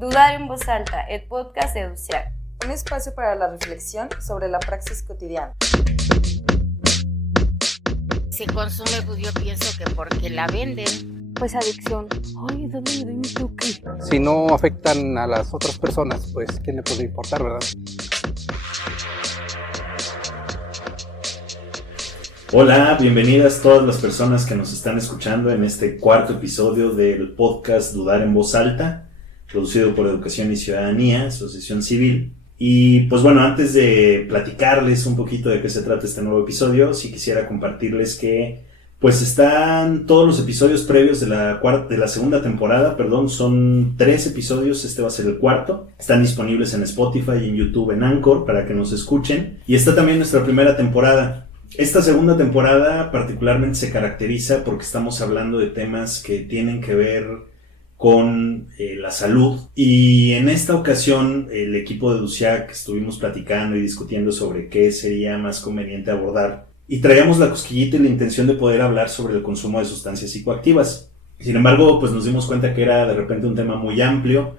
Dudar en voz alta, el podcast de UCIAC. Un espacio para la reflexión sobre la praxis cotidiana. Se consume, pues yo pienso que porque la venden. Pues adicción. Ay, ¿dónde me doy mi toque? Si no afectan a las otras personas, pues ¿quién le puede importar, verdad? Hola, bienvenidas todas las personas que nos están escuchando en este cuarto episodio del podcast Dudar en Voz Alta, producido por Educación y Ciudadanía, Asociación Civil. Y pues bueno, antes de platicarles un poquito de qué se trata este nuevo episodio, sí quisiera compartirles que pues están todos los episodios previos de la segunda temporada, son 3 episodios, este va a ser el cuarto. Están disponibles en Spotify y en YouTube, en Anchor, para que nos escuchen. Y está también nuestra primera temporada. Esta segunda temporada particularmente se caracteriza porque estamos hablando de temas que tienen que ver con la salud, y en esta ocasión el equipo de UCIAC estuvimos platicando y discutiendo sobre qué sería más conveniente abordar, y traíamos la cosquillita y la intención de poder hablar sobre el consumo de sustancias psicoactivas. Sin embargo, pues nos dimos cuenta que era de repente un tema muy amplio,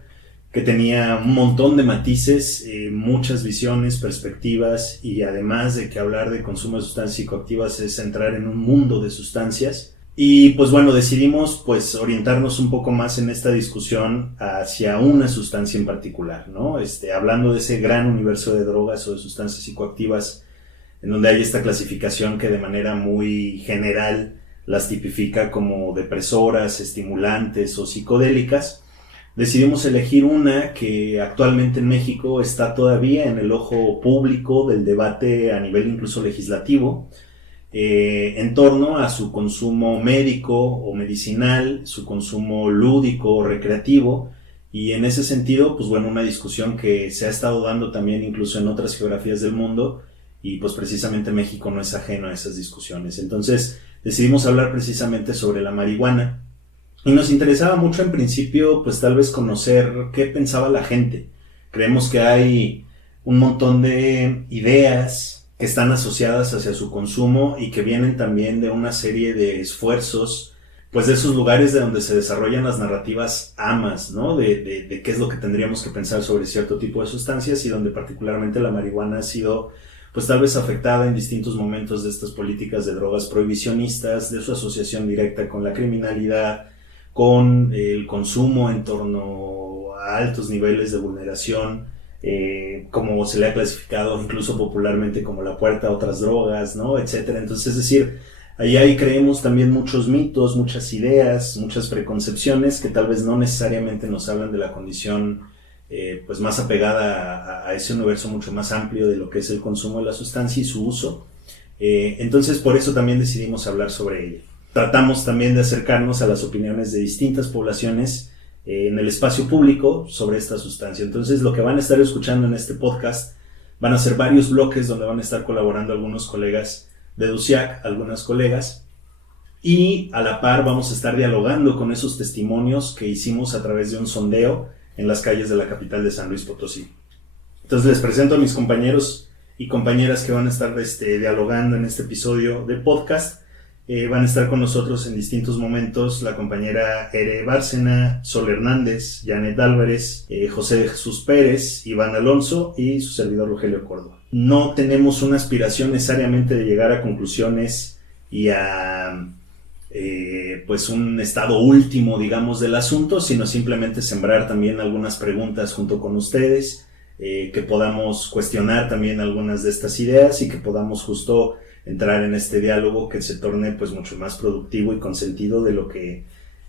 que tenía un montón de matices, muchas visiones, perspectivas, y además de que hablar de consumo de sustancias psicoactivas es entrar en un mundo de sustancias. Y pues bueno, decidimos pues orientarnos un poco más en esta discusión hacia una sustancia en particular, ¿no? Hablando de ese gran universo de drogas o de sustancias psicoactivas, en donde hay esta clasificación que de manera muy general las tipifica como depresoras, estimulantes o psicodélicas. Decidimos elegir una que actualmente en México está todavía en el ojo público del debate a nivel incluso legislativo, en torno a su consumo médico o medicinal, su consumo lúdico o recreativo, y en ese sentido, pues bueno, una discusión que se ha estado dando también incluso en otras geografías del mundo, y pues precisamente México no es ajeno a esas discusiones. Entonces decidimos hablar precisamente sobre la marihuana, y nos interesaba mucho en principio pues tal vez conocer qué pensaba la gente. Creemos que hay un montón de ideas que están asociadas hacia su consumo y que vienen también de una serie de esfuerzos, pues de esos lugares de donde se desarrollan las narrativas amas, ¿no? De qué es lo que tendríamos que pensar sobre cierto tipo de sustancias, y donde particularmente la marihuana ha sido pues tal vez afectada en distintos momentos de estas políticas de drogas prohibicionistas, de su asociación directa con la criminalidad, con el consumo en torno a altos niveles de vulneración, como se le ha clasificado incluso popularmente como la puerta a otras drogas, ¿no? Etcétera. Entonces, es decir, ahí creemos también muchos mitos, muchas ideas, muchas preconcepciones que tal vez no necesariamente nos hablan de la condición pues más apegada a ese universo mucho más amplio de lo que es el consumo de la sustancia y su uso. Entonces, por eso también decidimos hablar sobre ella. Tratamos también de acercarnos a las opiniones de distintas poblaciones en el espacio público sobre esta sustancia. Entonces, lo que van a estar escuchando en este podcast van a ser varios bloques donde van a estar colaborando algunos colegas de UCIAC, algunas colegas, y a la par vamos a estar dialogando con esos testimonios que hicimos a través de un sondeo en las calles de la capital de San Luis Potosí. Entonces, les presento a mis compañeros y compañeras que van a estar dialogando en este episodio de podcast. Van a estar con nosotros en distintos momentos la compañera Ere Bárcena, Sol Hernández, Janet Álvarez, José de Jesús Pérez, Iván Alonso y su servidor Rogelio Córdoba. No tenemos una aspiración necesariamente de llegar a conclusiones y a pues un estado último, digamos, del asunto, sino simplemente sembrar también algunas preguntas junto con ustedes, que podamos cuestionar también algunas de estas ideas y que podamos justo entrar en este diálogo que se torne pues mucho más productivo y con sentido de lo que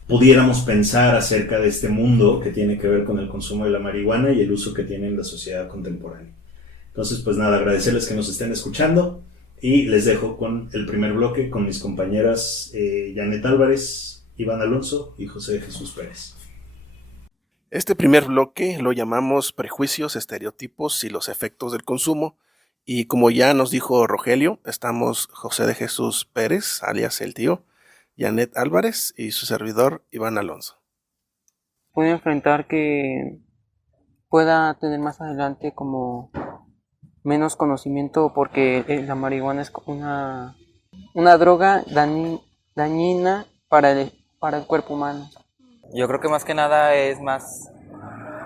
pudiéramos pensar acerca de este mundo que tiene que ver con el consumo de la marihuana y el uso que tiene en la sociedad contemporánea. Entonces, pues nada, agradecerles que nos estén escuchando, y les dejo con el primer bloque con mis compañeras Janet Álvarez, Iván Alonso y José de Jesús Pérez. Este primer bloque lo llamamos prejuicios, estereotipos y los efectos del consumo. Y como ya nos dijo Rogelio, estamos José de Jesús Pérez, alias el tío, Janet Álvarez y su servidor Iván Alonso. Puede enfrentar que pueda tener más adelante como menos conocimiento, porque la marihuana es una droga dañina para el cuerpo humano. Yo creo que más que nada es más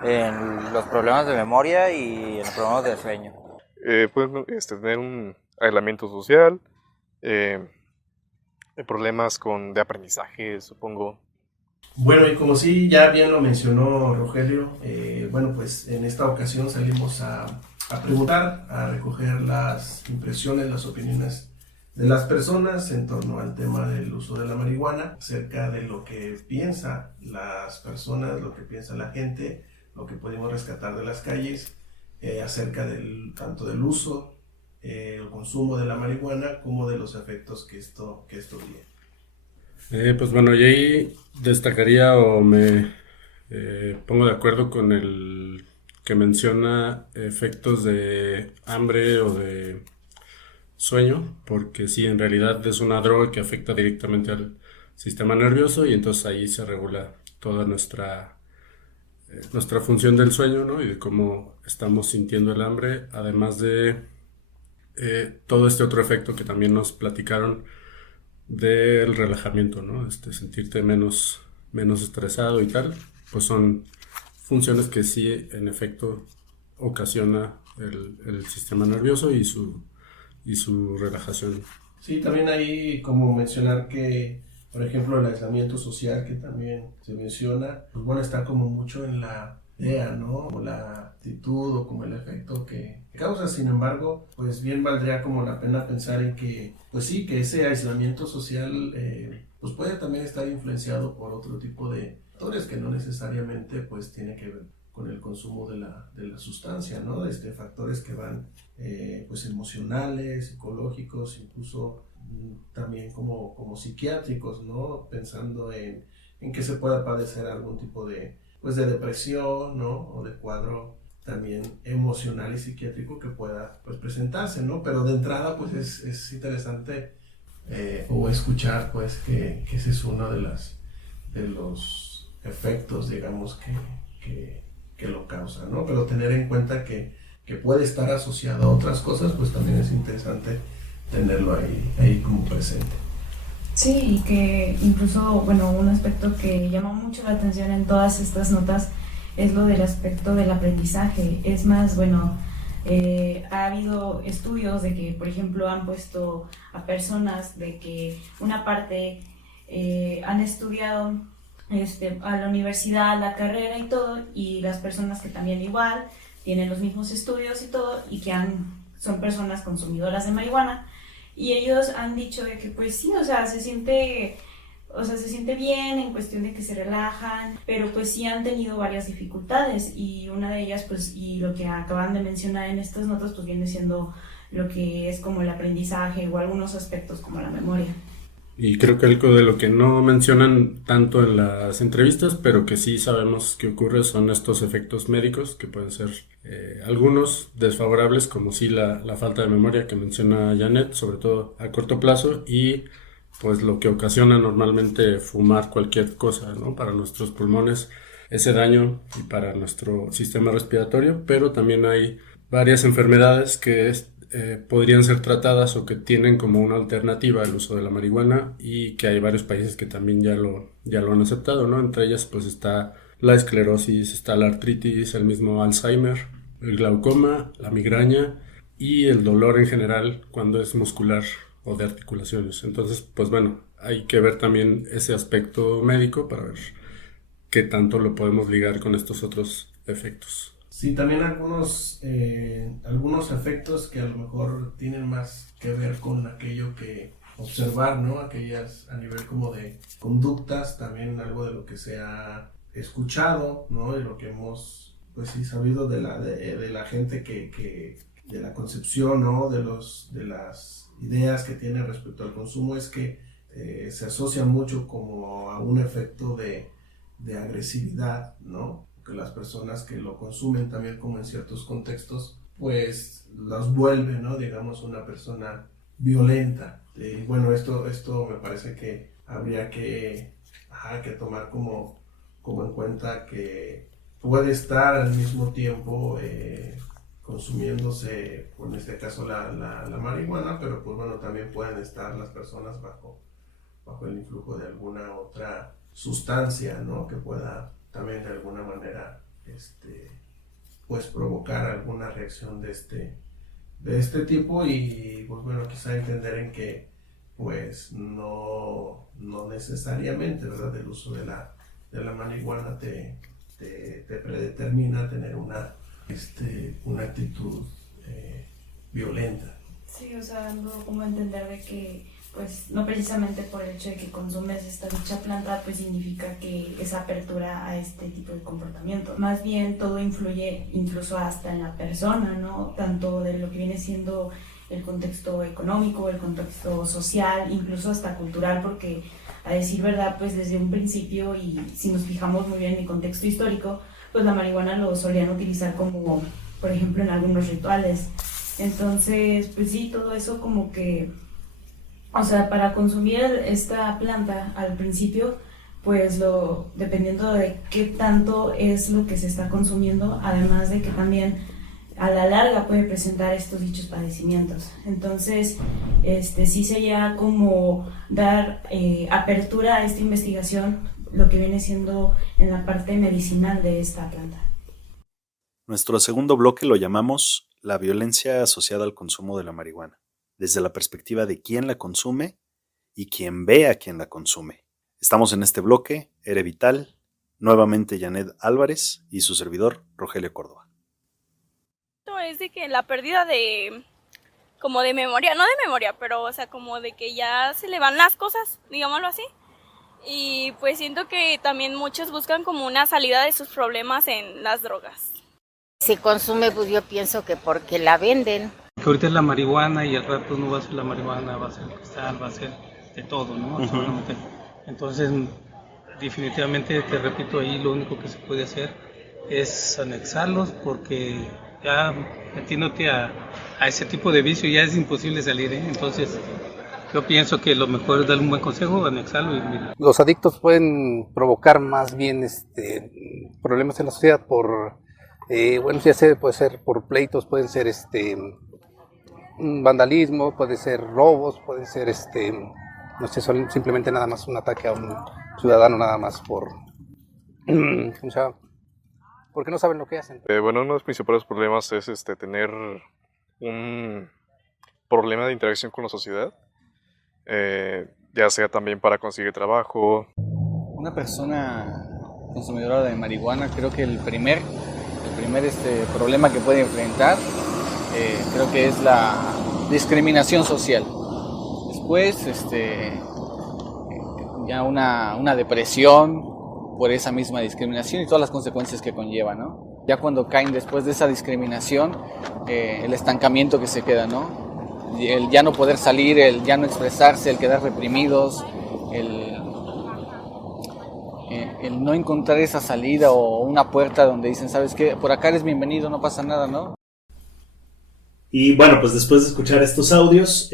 en los problemas de memoria y en los problemas de sueño. Pueden tener un aislamiento social, problemas de aprendizaje, supongo. Bueno, y como sí ya bien lo mencionó Rogelio, bueno, pues en esta ocasión salimos a preguntar, a recoger las impresiones, las opiniones de las personas en torno al tema del uso de la marihuana, acerca de lo que piensan las personas, lo que piensa la gente, lo que pudimos rescatar de las calles, acerca tanto del uso, el consumo de la marihuana, como de los efectos que esto tiene. Pues bueno, yo ahí destacaría o me pongo de acuerdo con el que menciona efectos de hambre o de sueño, porque sí, en realidad es una droga que afecta directamente al sistema nervioso y entonces ahí se regula toda nuestra función del sueño, ¿no? Y de cómo estamos sintiendo el hambre, además de todo este otro efecto que también nos platicaron del relajamiento, ¿no? Sentirte menos estresado y tal, pues son funciones que sí, en efecto, ocasiona el sistema nervioso y su relajación. Sí, también hay como mencionar que, por ejemplo, el aislamiento social que también se menciona, pues bueno, está como mucho en la idea, ¿no? Como la actitud o como el efecto que causa. Sin embargo, pues bien valdría como la pena pensar en que, pues sí, que ese aislamiento social pues puede también estar influenciado por otro tipo de factores que no necesariamente pues tiene que ver con el consumo de la sustancia, ¿no? Factores que van pues emocionales, psicológicos, incluso también como psiquiátricos, ¿no? Pensando en que se pueda padecer algún tipo de depresión, ¿no? O de cuadro también emocional y psiquiátrico que pueda pues presentarse, ¿no? Pero de entrada pues es interesante o escuchar pues que ese es uno de los efectos, digamos, que lo causa, ¿no? Pero tener en cuenta que puede estar asociado a otras cosas, pues también es interesante tenerlo ahí como presente. Sí, y que incluso, bueno, un aspecto que llama mucho la atención en todas estas notas es lo del aspecto del aprendizaje. Es más, bueno, ha habido estudios de que, por ejemplo, han puesto a personas de que una parte han estudiado a la universidad, la carrera y todo, y las personas que también igual tienen los mismos estudios y todo, y que son personas consumidoras de marihuana, y ellos han dicho de que pues sí, se siente bien en cuestión de que se relajan, pero pues sí han tenido varias dificultades, y una de ellas pues, y lo que acaban de mencionar en estas notas, pues viene siendo lo que es como el aprendizaje o algunos aspectos como la memoria. Y creo que algo de lo que no mencionan tanto en las entrevistas, pero que sí sabemos que ocurre, son estos efectos médicos, que pueden ser algunos desfavorables, como sí la falta de memoria que menciona Janet, sobre todo a corto plazo, y pues lo que ocasiona normalmente fumar cualquier cosa, ¿no? Para nuestros pulmones, ese daño, y para nuestro sistema respiratorio, pero también hay varias enfermedades que podrían ser tratadas o que tienen como una alternativa al uso de la marihuana, y que hay varios países que también ya lo han aceptado, ¿no? Entre ellas pues está la esclerosis, está la artritis, el mismo Alzheimer, el glaucoma, la migraña y el dolor en general cuando es muscular o de articulaciones. Entonces, pues bueno, hay que ver también ese aspecto médico para ver qué tanto lo podemos ligar con estos otros efectos. Sí, también algunos efectos que a lo mejor tienen más que ver con aquello que observar, ¿no? Aquellas a nivel como de conductas, también algo de lo que se ha escuchado, ¿no? De lo que hemos, pues sí, sabido de la gente que de la concepción, ¿no? De las ideas que tiene respecto al consumo, es que se asocia mucho como a un efecto de agresividad, ¿no? Que las personas que lo consumen también, como en ciertos contextos, pues las vuelve, ¿no? Digamos, una persona violenta. Y bueno, esto me parece que habría que tomar como en cuenta que puede estar al mismo tiempo consumiéndose, en este caso la marihuana, pero pues bueno, también pueden estar las personas bajo el influjo de alguna otra sustancia, ¿no? Que pueda también de alguna manera pues provocar alguna reacción de este tipo, y pues bueno, quizá entender en que pues no necesariamente, ¿verdad?, el uso de la marihuana te predetermina tener una actitud violenta. Sí, o sea, dando como a entender de que pues no precisamente por el hecho de que consumes esta dicha planta pues significa que esa apertura a este tipo de comportamiento. Más bien todo influye incluso hasta en la persona, ¿no? Tanto de lo que viene siendo el contexto económico, el contexto social, incluso hasta cultural, porque a decir verdad, pues desde un principio, y si nos fijamos muy bien en el contexto histórico, pues la marihuana lo solían utilizar como, por ejemplo, en algunos rituales. Entonces, pues sí, todo eso como que, o sea, para consumir esta planta al principio, pues dependiendo de qué tanto es lo que se está consumiendo, además de que también a la larga puede presentar estos dichos padecimientos. Entonces, sí sería como dar apertura a esta investigación, lo que viene siendo en la parte medicinal de esta planta. Nuestro segundo bloque lo llamamos la violencia asociada al consumo de la marihuana, desde la perspectiva de quién la consume y quién ve a quién la consume. Estamos en este bloque, Ere Vital, nuevamente Janet Álvarez y su servidor, Rogelio Córdoba. Es de que la pérdida de memoria, no de memoria, pero o sea, como de que ya se le van las cosas, digámoslo así. Y pues siento que también muchos buscan como una salida de sus problemas en las drogas. Se consume, pues yo pienso que porque la venden. Que ahorita es la marihuana y al rato no va a ser la marihuana, va a ser el cristal, va a ser de todo, ¿no? Absolutamente. Entonces, definitivamente, te repito, ahí lo único que se puede hacer es anexarlos, porque ya metiéndote a ese tipo de vicio ya es imposible salir, ¿eh? Entonces, yo pienso que lo mejor es darle un buen consejo, anexarlo y mira. Los adictos pueden provocar más bien problemas en la sociedad por, bueno, ya sea, puede ser por pleitos, pueden ser vandalismo, puede ser robos, puede ser no sé, son simplemente nada más un ataque a un ciudadano nada más por, ¿cómo se llama? Porque no saben lo que hacen. Bueno, uno de los principales problemas es tener un problema de interacción con la sociedad, ya sea también para conseguir trabajo. Una persona consumidora de marihuana, creo que el primer problema que puede enfrentar, creo que es la discriminación social. Después, ya una depresión por esa misma discriminación y todas las consecuencias que conlleva, ¿no? Ya cuando caen después de esa discriminación, el estancamiento que se queda, ¿no? El ya no poder salir, el ya no expresarse, el quedar reprimidos, el no encontrar esa salida o una puerta donde dicen, ¿sabes qué? Por acá eres bienvenido, no pasa nada, ¿no? Y bueno, pues después de escuchar estos audios,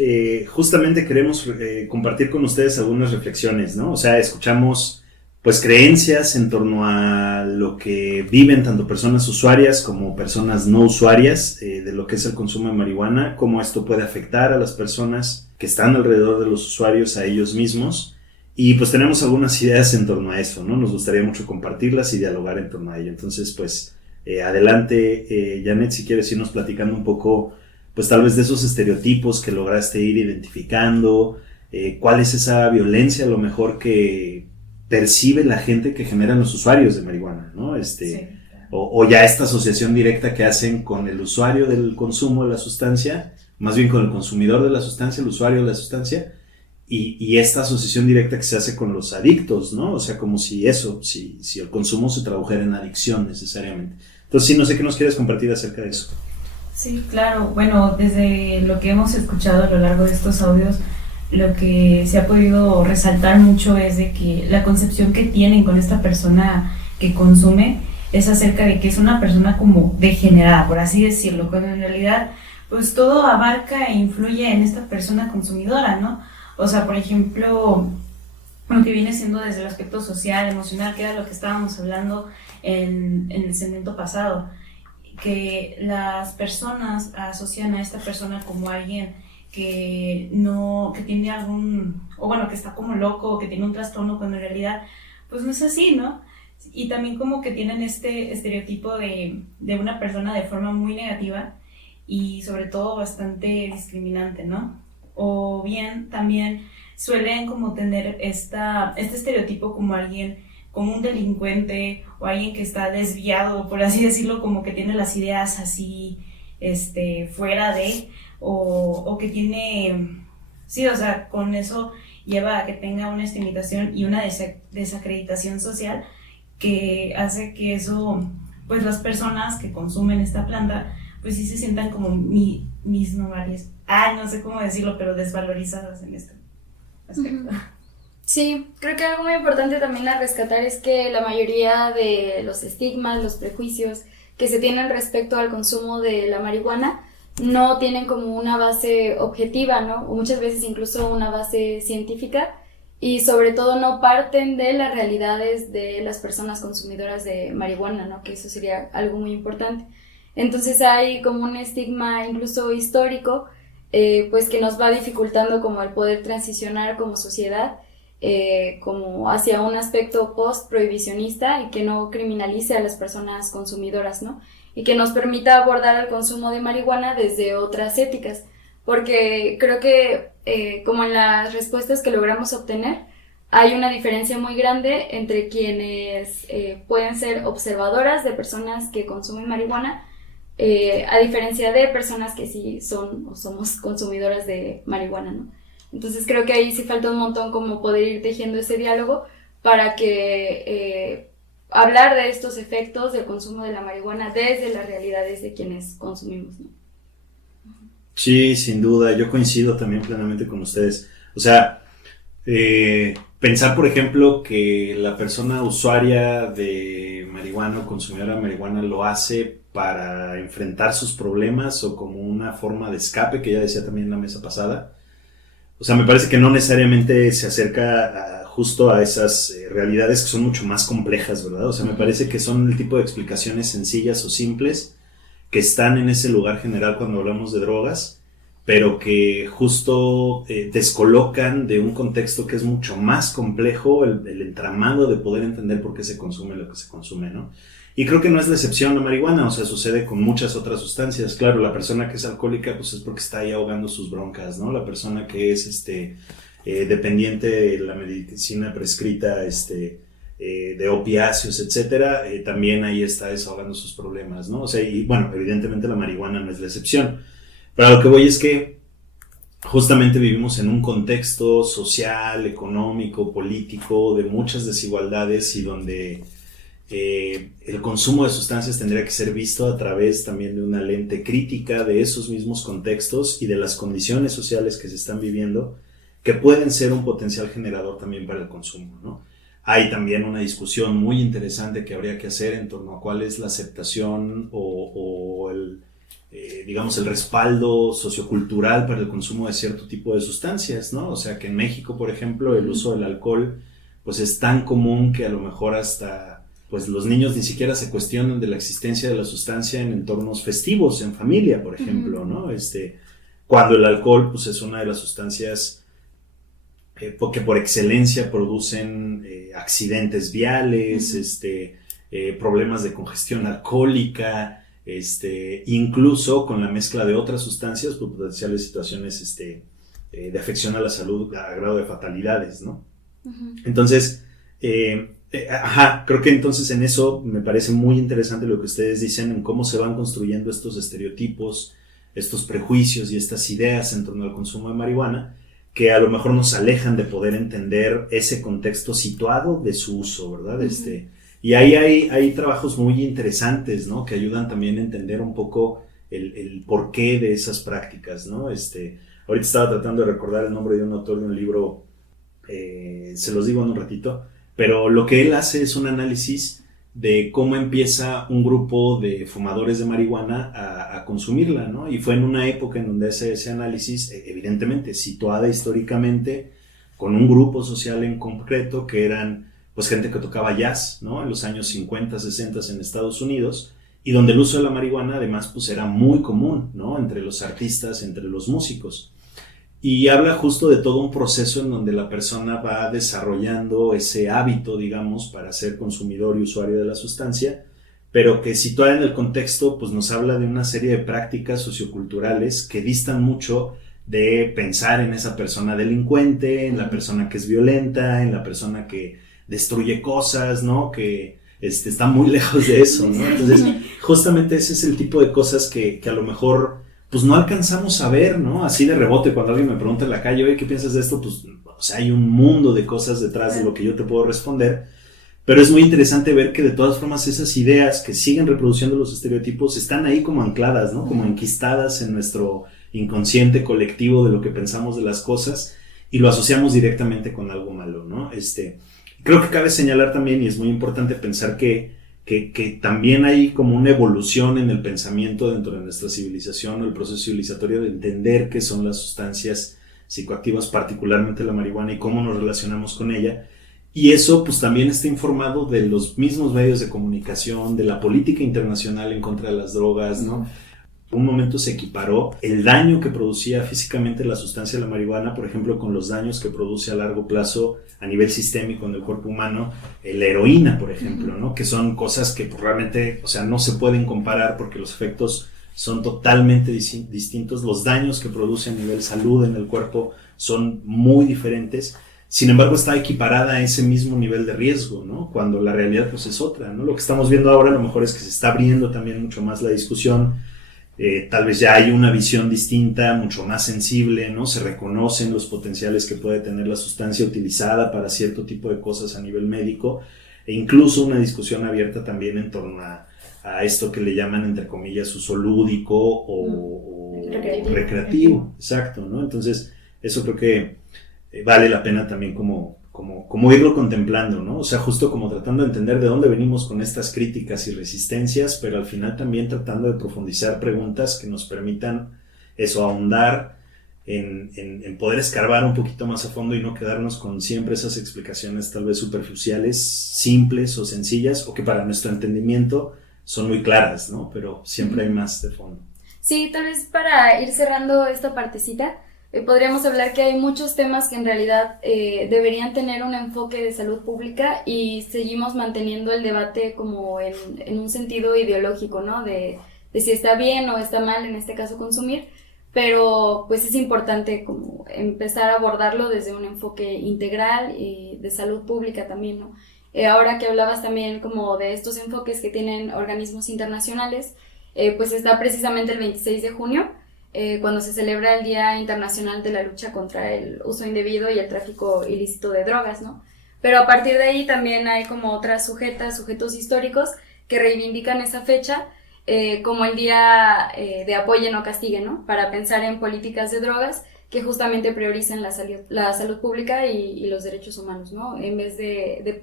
justamente queremos compartir con ustedes algunas reflexiones, ¿no? O sea, escuchamos pues creencias en torno a lo que viven tanto personas usuarias como personas no usuarias de lo que es el consumo de marihuana, cómo esto puede afectar a las personas que están alrededor de los usuarios, a ellos mismos, y pues tenemos algunas ideas en torno a eso, ¿no? Nos gustaría mucho compartirlas y dialogar en torno a ello. Entonces, pues, adelante, Janet, si quieres irnos platicando un poco, pues tal vez de esos estereotipos que lograste ir identificando, cuál es esa violencia a lo mejor que percibe la gente que generan los usuarios de marihuana, ¿no? Sí. O ya esta asociación directa que hacen con el usuario del consumo de la sustancia, más bien con el consumidor de la sustancia, el usuario de la sustancia, y esta asociación directa que se hace con los adictos, ¿no? O sea, como si el consumo se tradujera en adicción necesariamente. Entonces, sí, no sé qué nos quieres compartir acerca de eso. Sí, claro. Bueno, desde lo que hemos escuchado a lo largo de estos audios, lo que se ha podido resaltar mucho es de que la concepción que tienen con esta persona que consume es acerca de que es una persona como degenerada, por así decirlo, cuando en realidad pues todo abarca e influye en esta persona consumidora, ¿no? O sea, por ejemplo, lo que viene siendo desde el aspecto social, emocional, que era lo que estábamos hablando en el segmento pasado, que las personas asocian a esta persona como alguien que tiene algún, o bueno, que está como loco, que tiene un trastorno, cuando en realidad pues no es así, ¿no? Y también como que tienen este estereotipo de una persona de forma muy negativa y sobre todo bastante discriminante, ¿no? O bien también suelen como tener este estereotipo como alguien, como un delincuente o alguien que está desviado, por así decirlo, como que tiene las ideas así fuera de, o que tiene, sí, o sea, con eso lleva a que tenga una estigmatización y una desacreditación social que hace que eso, pues las personas que consumen esta planta, pues sí se sientan como mismamente, no sé cómo decirlo, pero desvalorizadas en este aspecto. Sí, creo que algo muy importante también a rescatar es que la mayoría de los estigmas, los prejuicios que se tienen respecto al consumo de la marihuana no tienen como una base objetiva, ¿no? O muchas veces incluso una base científica, y sobre todo no parten de las realidades de las personas consumidoras de marihuana, ¿no? Que eso sería algo muy importante. Entonces hay como un estigma incluso histórico, pues que nos va dificultando como el poder transicionar como sociedad, como hacia un aspecto post-prohibicionista y que no criminalice a las personas consumidoras, ¿no? Y que nos permita abordar el consumo de marihuana desde otras éticas, porque creo que como en las respuestas que logramos obtener, hay una diferencia muy grande entre quienes pueden ser observadoras de personas que consumen marihuana, a diferencia de personas que sí son o somos consumidoras de marihuana, ¿no? Entonces creo que ahí sí falta un montón como poder ir tejiendo ese diálogo para que hablar de estos efectos del consumo de la marihuana desde las realidades de quienes consumimos, ¿no? Sí, sin duda, yo coincido también plenamente con ustedes. O sea, pensar, por ejemplo, que la persona usuaria de marihuana o consumidora de marihuana lo hace para enfrentar sus problemas o como una forma de escape, que ya decía también en la mesa pasada. O sea, me parece que no necesariamente se acerca justo a esas realidades que son mucho más complejas, ¿verdad? O sea, me parece que son el tipo de explicaciones sencillas o simples que están en ese lugar general cuando hablamos de drogas, pero que justo descolocan de un contexto que es mucho más complejo el entramado de poder entender por qué se consume lo que se consume, ¿no? Y creo que no es la excepción la marihuana, o sea, sucede con muchas otras sustancias. Claro, la persona que es alcohólica, pues es porque está ahí ahogando sus broncas, ¿no? La persona que es dependiente de la medicina prescrita, de opiáceos, etcétera, también ahí está desahogando sus problemas, ¿no? O sea, y bueno, evidentemente la marihuana no es la excepción. Pero a lo que voy es que justamente vivimos en un contexto social, económico, político, de muchas desigualdades y donde el consumo de sustancias tendría que ser visto a través también de una lente crítica de esos mismos contextos y de las condiciones sociales que se están viviendo, que pueden ser un potencial generador también para el consumo, ¿no? Hay también una discusión muy interesante que habría que hacer en torno a cuál es la aceptación o el respaldo sociocultural para el consumo de cierto tipo de sustancias, ¿no? O sea, que en México, por ejemplo, el uso del alcohol pues es tan común que a lo mejor hasta pues los niños ni siquiera se cuestionan de la existencia de la sustancia en entornos festivos, en familia, por ejemplo, ¿no? Cuando el alcohol pues es una de las sustancias que por excelencia producen accidentes viales, problemas de congestión alcohólica, incluso con la mezcla de otras sustancias, pues, potenciales situaciones de afección a la salud a grado de fatalidades, ¿no? Entonces, creo que entonces en eso me parece muy interesante lo que ustedes dicen en cómo se van construyendo estos estereotipos, estos prejuicios y estas ideas en torno al consumo de marihuana, que a lo mejor nos alejan de poder entender ese contexto situado de su uso, ¿verdad? Y ahí hay trabajos muy interesantes, ¿no? Que ayudan también a entender un poco el porqué de esas prácticas, ¿no? Ahorita estaba tratando de recordar el nombre de un autor de un libro, se los digo en un ratito, pero lo que él hace es un análisis de cómo empieza un grupo de fumadores de marihuana a consumirla, ¿no? Y fue en una época en donde ese análisis, evidentemente, situada históricamente, con un grupo social en concreto que eran pues gente que tocaba jazz, ¿no? En los años 50, 60 en Estados Unidos, y donde el uso de la marihuana además pues era muy común, ¿no? Entre los artistas, entre los músicos. y habla justo de todo un proceso en donde la persona va desarrollando ese hábito, digamos, para ser consumidor y usuario de la sustancia, pero que situada en el contexto, pues nos habla de una serie de prácticas socioculturales que distan mucho de pensar en esa persona delincuente, en la persona que es violenta, en la persona que destruye cosas, ¿no? Que está muy lejos de eso, ¿no? Entonces, justamente ese es el tipo de cosas que a lo mejor pues no alcanzamos a ver, ¿no? Así de rebote, cuando alguien me pregunta en la calle, oye, ¿qué piensas de esto? Pues, o sea, hay un mundo de cosas detrás de lo que yo te puedo responder, pero es muy interesante ver que de todas formas esas ideas que siguen reproduciendo los estereotipos están ahí como ancladas, ¿no? Como enquistadas en nuestro inconsciente colectivo de lo que pensamos de las cosas y lo asociamos directamente con algo malo, ¿no? Creo que cabe señalar también, y es muy importante pensar que también hay como una evolución en el pensamiento dentro de nuestra civilización o el proceso civilizatorio de entender qué son las sustancias psicoactivas, particularmente la marihuana, y cómo nos relacionamos con ella. Y eso pues también está informado de los mismos medios de comunicación, de la política internacional en contra de las drogas, ¿no? Un momento se equiparó el daño que producía físicamente la sustancia de la marihuana, por ejemplo, con los daños que produce a largo plazo a nivel sistémico en el cuerpo humano, la heroína, por ejemplo, ¿no? Que son cosas que pues, realmente, o sea, no se pueden comparar porque los efectos son totalmente distintos, los daños que produce a nivel salud en el cuerpo son muy diferentes. Sin embargo, está equiparada a ese mismo nivel de riesgo, ¿no? Cuando la realidad pues es otra, ¿no? Lo que estamos viendo ahora a lo mejor es que se está abriendo también mucho más la discusión. Tal vez ya hay una visión distinta, mucho más sensible, ¿no? Se reconocen los potenciales que puede tener la sustancia utilizada para cierto tipo de cosas a nivel médico, e incluso una discusión abierta también en torno a esto que le llaman, entre comillas, uso lúdico o recreativo. Exacto, ¿no? Entonces, eso creo que vale la pena también como irlo contemplando, ¿no? O sea, justo como tratando de entender de dónde venimos con estas críticas y resistencias, pero al final también tratando de profundizar preguntas que nos permitan eso, ahondar en poder escarbar un poquito más a fondo y no quedarnos con siempre esas explicaciones tal vez superficiales, simples o sencillas, o que para nuestro entendimiento son muy claras, ¿no? Pero siempre hay más de fondo. Sí, tal vez para ir cerrando esta partecita, podríamos hablar que hay muchos temas que en realidad deberían tener un enfoque de salud pública y seguimos manteniendo el debate como en un sentido ideológico, ¿no? De si está bien o está mal en este caso consumir, pero pues es importante como empezar a abordarlo desde un enfoque integral y de salud pública también, ¿no? Ahora que hablabas también como de estos enfoques que tienen organismos internacionales, pues está precisamente el 26 de junio, cuando se celebra el Día Internacional de la Lucha contra el Uso Indebido y el Tráfico Ilícito de Drogas, ¿no? Pero a partir de ahí también hay como otras sujetos históricos que reivindican esa fecha como el Día de Apoyen o Castiguen, ¿no? Para pensar en políticas de drogas que justamente prioricen la salud pública y los derechos humanos, ¿no? En vez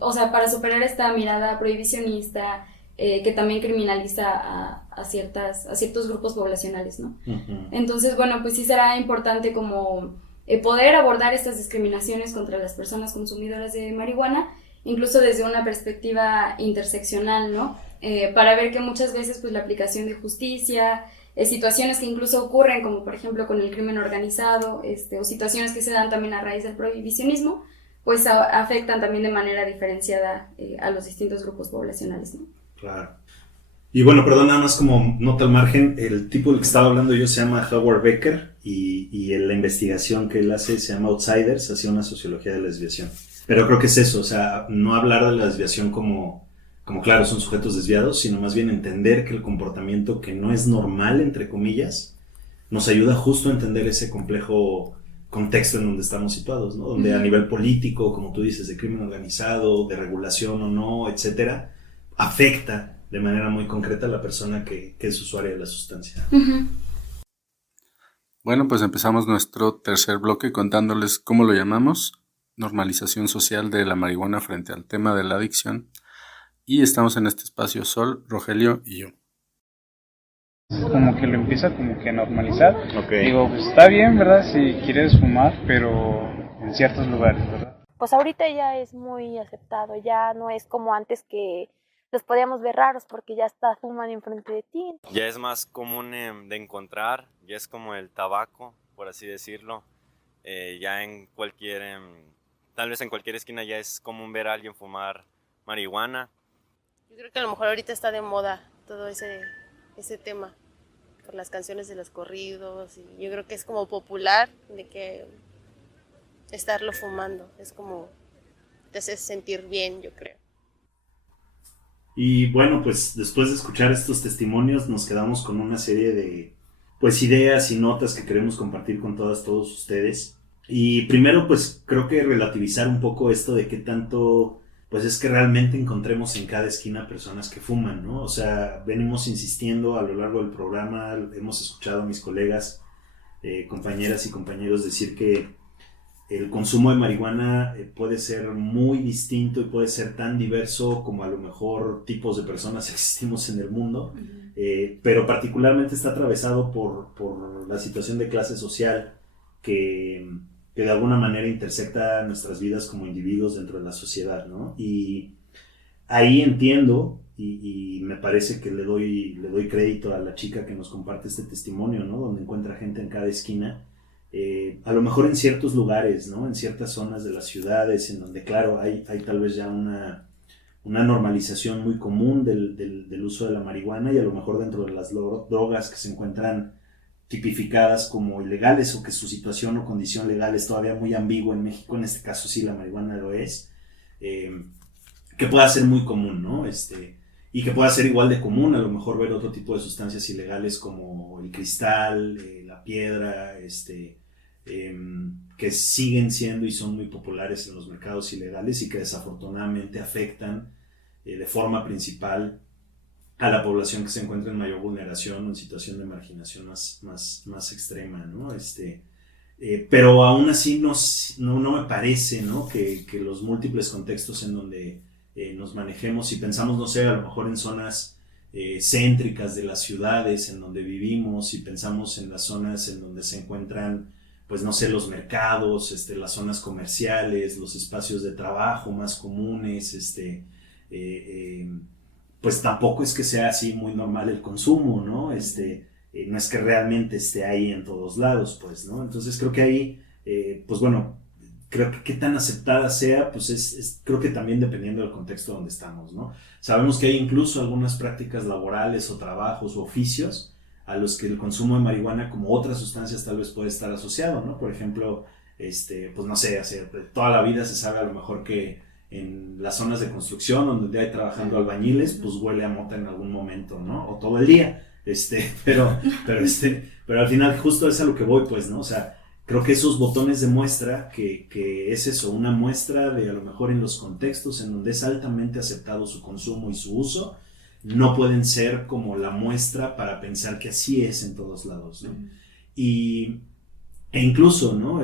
o sea, para superar esta mirada prohibicionista que también criminaliza a ciertos grupos poblacionales, ¿no? Uh-huh. Entonces, bueno, pues sí será importante como poder abordar estas discriminaciones contra las personas consumidoras de marihuana, incluso desde una perspectiva interseccional, ¿no? Para ver que muchas veces pues la aplicación de justicia, situaciones que incluso ocurren como por ejemplo con el crimen organizado, o situaciones que se dan también a raíz del prohibicionismo, pues afectan también de manera diferenciada a los distintos grupos poblacionales, ¿no? Claro. Y bueno, perdón, nada más como nota al margen, el tipo del que estaba hablando yo se llama Howard Becker y la investigación que él hace se llama Outsiders, hacia una sociología de la desviación. Pero creo que es eso, o sea, no hablar de la desviación como claro, son sujetos desviados, sino más bien entender que el comportamiento que no es normal, entre comillas, nos ayuda justo a entender ese complejo contexto en donde estamos situados, ¿no? Donde a nivel político, como tú dices, de crimen organizado, de regulación o no, etcétera, afecta de manera muy concreta a la persona que es usuaria de la sustancia. Uh-huh. Bueno, pues empezamos nuestro tercer bloque contándoles cómo lo llamamos, normalización social de la marihuana frente al tema de la adicción. Y estamos en este espacio Sol, Rogelio y yo. Como que lo empieza como que a normalizar. Okay. Digo, pues está bien, ¿verdad? Si quieres fumar, pero en ciertos lugares, ¿verdad? Pues ahorita ya es muy aceptado, ya no es como antes que los podíamos ver raros porque ya está fuman enfrente de ti. Ya es más común de encontrar, ya es como el tabaco, por así decirlo. Ya en cualquier, tal vez en cualquier esquina ya es común ver a alguien fumar marihuana. Yo creo que a lo mejor ahorita está de moda todo ese tema, por las canciones de los corridos, y yo creo que es como popular de que estarlo fumando, es como te hace sentir bien, yo creo. Y bueno, pues después de escuchar estos testimonios nos quedamos con una serie de pues ideas y notas que queremos compartir con todos ustedes. Y primero pues creo que relativizar un poco esto de qué tanto pues es que realmente encontremos en cada esquina personas que fuman, ¿no? O sea, venimos insistiendo a lo largo del programa, hemos escuchado a mis colegas, compañeras y compañeros decir que el consumo de marihuana puede ser muy distinto y puede ser tan diverso como a lo mejor tipos de personas existimos en el mundo, pero particularmente está atravesado por la situación de clase social que de alguna manera intersecta nuestras vidas como individuos dentro de la sociedad, ¿no? Y ahí entiendo y me parece que le doy crédito a la chica que nos comparte este testimonio, ¿no? Donde encuentra gente en cada esquina. A lo mejor en ciertos lugares, ¿no? En ciertas zonas de las ciudades, en donde, claro, hay tal vez ya una normalización muy común del uso de la marihuana, y a lo mejor dentro de las drogas que se encuentran tipificadas como ilegales o que su situación o condición legal es todavía muy ambigua en México, en este caso sí la marihuana lo es, que pueda ser muy común, ¿no? Y que pueda ser igual de común a lo mejor ver otro tipo de sustancias ilegales como el cristal, la piedra, que siguen siendo y son muy populares en los mercados ilegales y que desafortunadamente afectan de forma principal a la población que se encuentra en mayor vulneración o en situación de marginación más extrema, ¿no? Pero aún así no me parece, ¿no? que los múltiples contextos en donde nos manejemos y pensamos, no sé, a lo mejor en zonas céntricas de las ciudades en donde vivimos, y pensamos en las zonas en donde se encuentran, pues no sé, los mercados, las zonas comerciales, los espacios de trabajo más comunes, pues tampoco es que sea así muy normal el consumo, ¿no? No es que realmente esté ahí en todos lados, pues, ¿no? Entonces creo que ahí, pues bueno, creo que qué tan aceptada sea, pues creo que también dependiendo del contexto donde estamos, ¿no? Sabemos que hay incluso algunas prácticas laborales o trabajos o oficios a los que el consumo de marihuana como otras sustancias tal vez puede estar asociado, ¿no? Por ejemplo, pues no sé, toda la vida se sabe a lo mejor que en las zonas de construcción donde hay trabajando albañiles, pues huele a mota en algún momento, ¿no? O todo el día, pero al final justo es a lo que voy, pues, ¿no? O sea, creo que esos botones de muestra, que es eso, una muestra de a lo mejor en los contextos en donde es altamente aceptado su consumo y su uso, no pueden ser como la muestra para pensar que así es en todos lados, ¿no? E incluso, ¿no?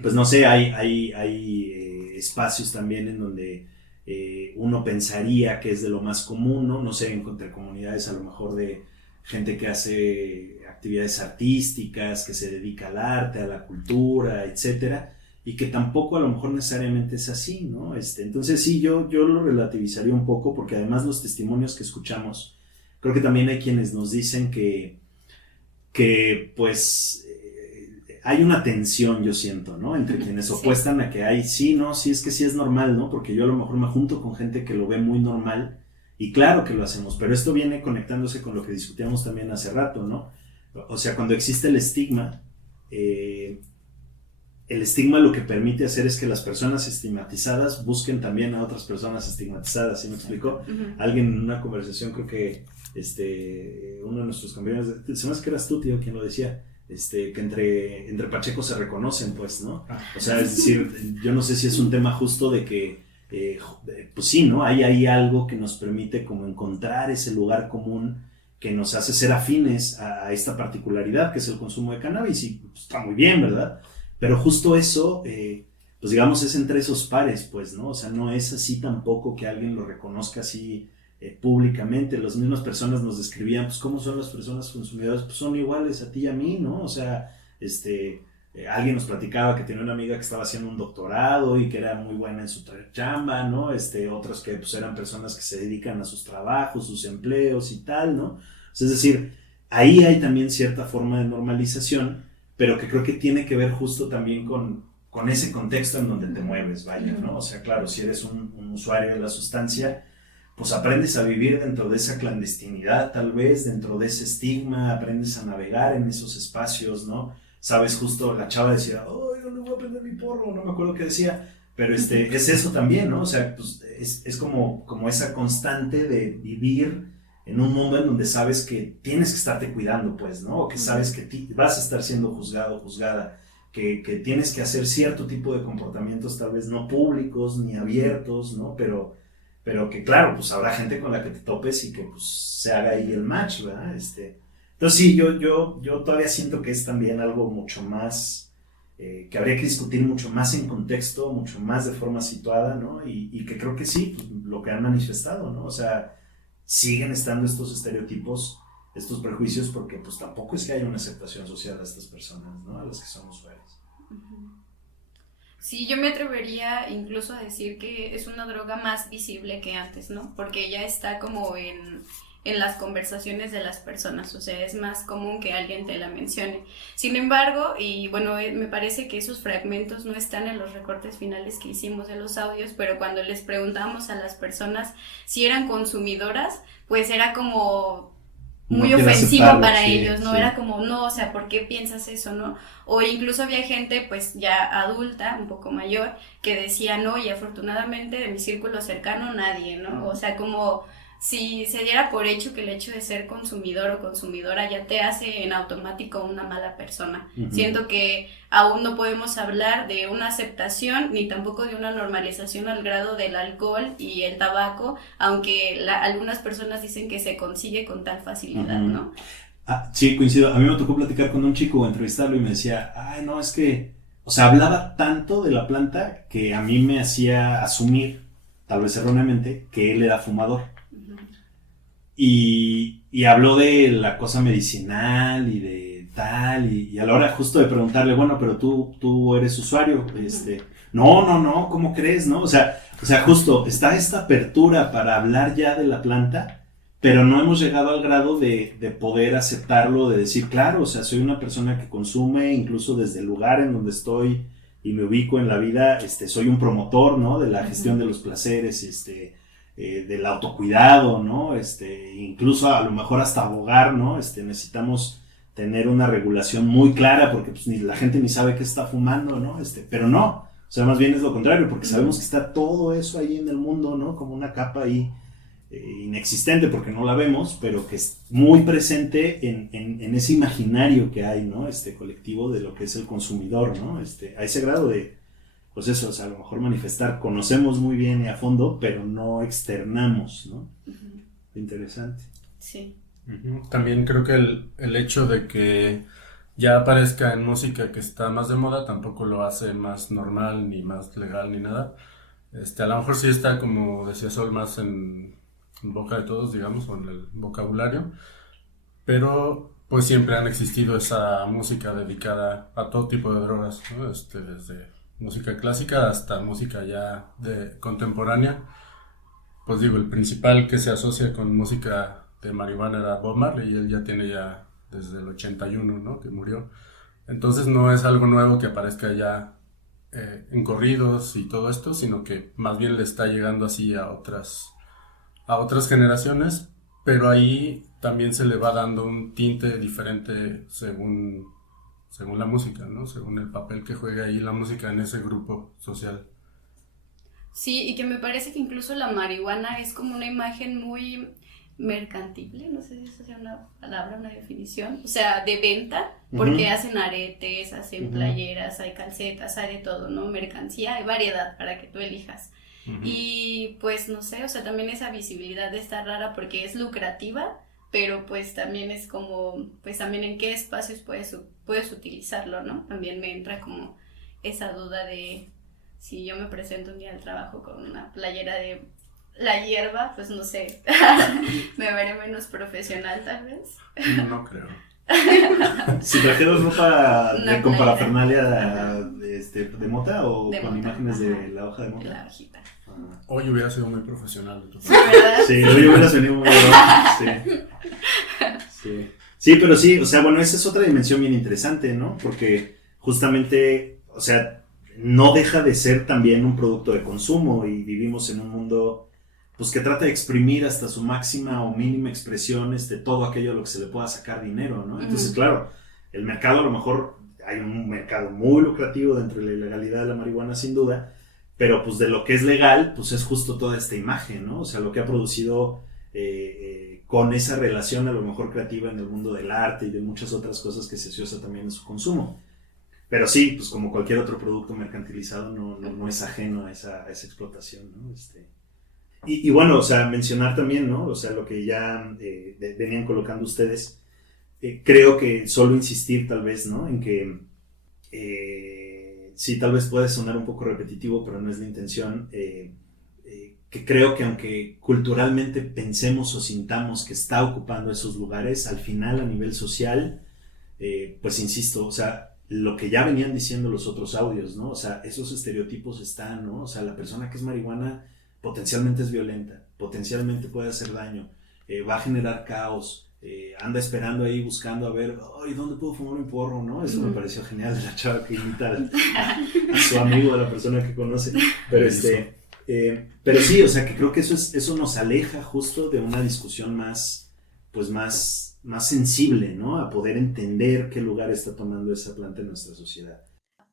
Pues no sé, hay espacios también en donde uno pensaría que es de lo más común, ¿no? No sé, entre comunidades a lo mejor de gente que hace actividades artísticas, que se dedica al arte, a la cultura, etcétera, y que tampoco a lo mejor necesariamente es así, ¿no? Entonces sí, yo lo relativizaría un poco, porque además los testimonios que escuchamos, creo que también hay quienes nos dicen que pues hay una tensión, yo siento, ¿no? Entre quienes opuestan a que hay, sí, es que sí es normal, ¿no? Porque yo a lo mejor me junto con gente que lo ve muy normal, y claro que lo hacemos, pero esto viene conectándose con lo que discutíamos también hace rato, ¿no? O sea, cuando existe el estigma lo que permite hacer es que las personas estigmatizadas busquen también a otras personas estigmatizadas, ¿sí me explico? Alguien en una conversación, creo que uno de nuestros compañeros, se me hace que eras tú, tío, quien lo decía, que entre pachecos se reconocen, pues, ¿no? O sea, es decir, yo no sé si es un tema justo de que, pues sí, ¿no? Hay ahí algo que nos permite como encontrar ese lugar común que nos hace ser afines a esta particularidad que es el consumo de cannabis, y pues, está muy bien, ¿verdad? Pero justo eso, pues digamos, es entre esos pares, pues, ¿no? O sea, no es así tampoco que alguien lo reconozca así públicamente. Las mismas personas nos describían, pues, ¿cómo son las personas consumidoras? Pues son iguales a ti y a mí, ¿no? O sea, alguien nos platicaba que tenía una amiga que estaba haciendo un doctorado y que era muy buena en su chamba, ¿no? Otros que, pues, eran personas que se dedican a sus trabajos, sus empleos y tal, ¿no? O sea, es decir, ahí hay también cierta forma de normalización, pero que creo que tiene que ver justo también con ese contexto en donde te mueves, vaya, ¿no? O sea, claro, si eres un usuario de la sustancia, pues aprendes a vivir dentro de esa clandestinidad, tal vez, dentro de ese estigma, aprendes a navegar en esos espacios, ¿no? Sabes, justo la chava decía, ¡ay, ¿dónde voy a prender mi porro? No me acuerdo qué decía, pero es eso también, ¿no? O sea, pues es como esa constante de vivir en un mundo en donde sabes que tienes que estarte cuidando, pues, ¿no? O que sabes que vas a estar siendo juzgado, juzgada, que tienes que hacer cierto tipo de comportamientos, tal vez no públicos ni abiertos, ¿no? Pero que claro, pues habrá gente con la que te topes y que pues se haga ahí el match, ¿verdad? Entonces sí, yo todavía siento que es también algo mucho más, que habría que discutir mucho más en contexto, mucho más de forma situada, ¿no? Y que creo que sí, pues, lo que han manifestado, ¿no? O sea, siguen estando estos estereotipos, estos prejuicios, porque pues tampoco es que haya una aceptación social a estas personas, ¿no? A las que son usuarias. Sí, yo me atrevería incluso a decir que es una droga más visible que antes, ¿no? Porque ya está como en las conversaciones de las personas, o sea, es más común que alguien te la mencione. Sin embargo, y bueno, me parece que esos fragmentos no están en los recortes finales que hicimos de los audios, pero cuando les preguntamos a las personas si eran consumidoras, pues era como muy ofensivo para ellos, ¿no? Sí. Era como, no, o sea, ¿por qué piensas eso, no? O incluso había gente, pues, ya adulta, un poco mayor, que decía, no, y afortunadamente de mi círculo cercano nadie, ¿no? O sea, como si se diera por hecho que el hecho de ser consumidor o consumidora ya te hace en automático una mala persona. Siento que aún no podemos hablar de una aceptación ni tampoco de una normalización al grado del alcohol y el tabaco, aunque algunas personas dicen que se consigue con tal facilidad, ¿no? Sí, coincido. A mí me tocó platicar con un chico, entrevistarlo y me decía, ay, no, es que, o sea, hablaba tanto de la planta que a mí me hacía asumir, tal vez erróneamente, que él era fumador. Y habló de la cosa medicinal y de tal, y a la hora justo de preguntarle, bueno, pero tú eres usuario, no, ¿cómo crees, no? O sea, justo está esta apertura para hablar ya de la planta, pero no hemos llegado al grado de poder aceptarlo, de decir, claro, o sea, soy una persona que consume, incluso desde el lugar en donde estoy y me ubico en la vida, soy un promotor, ¿no? De la gestión de los placeres, del autocuidado, ¿no? Incluso a lo mejor hasta abogar, ¿no? Necesitamos tener una regulación muy clara porque pues, la gente ni sabe qué está fumando, ¿no? Pero no, o sea, más bien es lo contrario, porque sabemos que está todo eso ahí en el mundo, ¿no? Como una capa ahí inexistente porque no la vemos, pero que es muy presente en ese imaginario que hay, ¿no? Colectivo de lo que es el consumidor, ¿no? A ese grado de pues eso, o sea, a lo mejor manifestar, conocemos muy bien y a fondo, pero no externamos, ¿no? Interesante. Sí. También creo que el hecho de que ya aparezca en música que está más de moda tampoco lo hace más normal, ni más legal, ni nada. A lo mejor sí está, como decía Sol, más en boca de todos, digamos, o en el vocabulario, pero pues siempre han existido esa música dedicada a todo tipo de drogas, ¿no? Desde música clásica hasta música ya contemporánea. Pues digo, el principal que se asocia con música de marihuana era Bob Marley, y él ya tiene desde el 81, ¿no? Que murió. Entonces no es algo nuevo que aparezca ya en corridos y todo esto, sino que más bien le está llegando así a otras generaciones, pero ahí también se le va dando un tinte diferente según la música, ¿no? Según el papel que juega ahí la música en ese grupo social. Sí, y que me parece que incluso la marihuana es como una imagen muy mercantil, no sé si eso sea una palabra, una definición, o sea, de venta, porque hacen aretes, hacen playeras, hay calcetas, hay de todo, ¿no? Mercancía, hay variedad para que tú elijas. Y pues no sé, o sea, también esa visibilidad está rara porque es lucrativa, pero pues también es como, pues también en qué espacios puedes utilizarlo, ¿no? También me entra como esa duda de si yo me presento un día al trabajo con una playera de la hierba, pues no sé, me veré menos profesional tal vez. No creo. Si trajeron ropa con parafernalia de mota o de con mota, imágenes de la hoja de mota. De la hojita. Hoy hubiera sido muy profesional de tu parte. ¿Verdad? Sí, hoy hubiera sido muy bueno. Sí. Sí, pero sí, o sea, bueno, esa es otra dimensión bien interesante, ¿no? Porque justamente, o sea, no deja de ser también un producto de consumo y vivimos en un mundo, pues, que trata de exprimir hasta su máxima o mínima expresión todo aquello a lo que se le pueda sacar dinero, ¿no? Entonces, claro, el mercado, a lo mejor hay un mercado muy lucrativo dentro de la ilegalidad de la marihuana, sin duda, pero pues de lo que es legal, pues es justo toda esta imagen, ¿no? O sea, lo que ha producido con esa relación a lo mejor creativa en el mundo del arte y de muchas otras cosas que se asocia también en su consumo. Pero sí, pues como cualquier otro producto mercantilizado no es ajeno a esa explotación, ¿no? Y bueno, o sea, mencionar también, ¿no? O sea, lo que ya venían colocando ustedes, creo que solo insistir tal vez, ¿no? En que sí, tal vez puede sonar un poco repetitivo, pero no es la intención, que creo que aunque culturalmente pensemos o sintamos que está ocupando esos lugares, al final a nivel social, pues insisto, o sea, lo que ya venían diciendo los otros audios, ¿no? O sea, esos estereotipos están, ¿no? O sea, la persona que es marihuana potencialmente es violenta, potencialmente puede hacer daño, va a generar caos, anda esperando ahí buscando a ver, ay, ¿dónde puedo fumar un porro? ¿No? Eso me pareció genial de la chava que imita a su amigo, a la persona que conoce. Pero pero sí, o sea, que creo que eso nos aleja justo de una discusión más sensible, ¿no? A poder entender qué lugar está tomando esa planta en nuestra sociedad.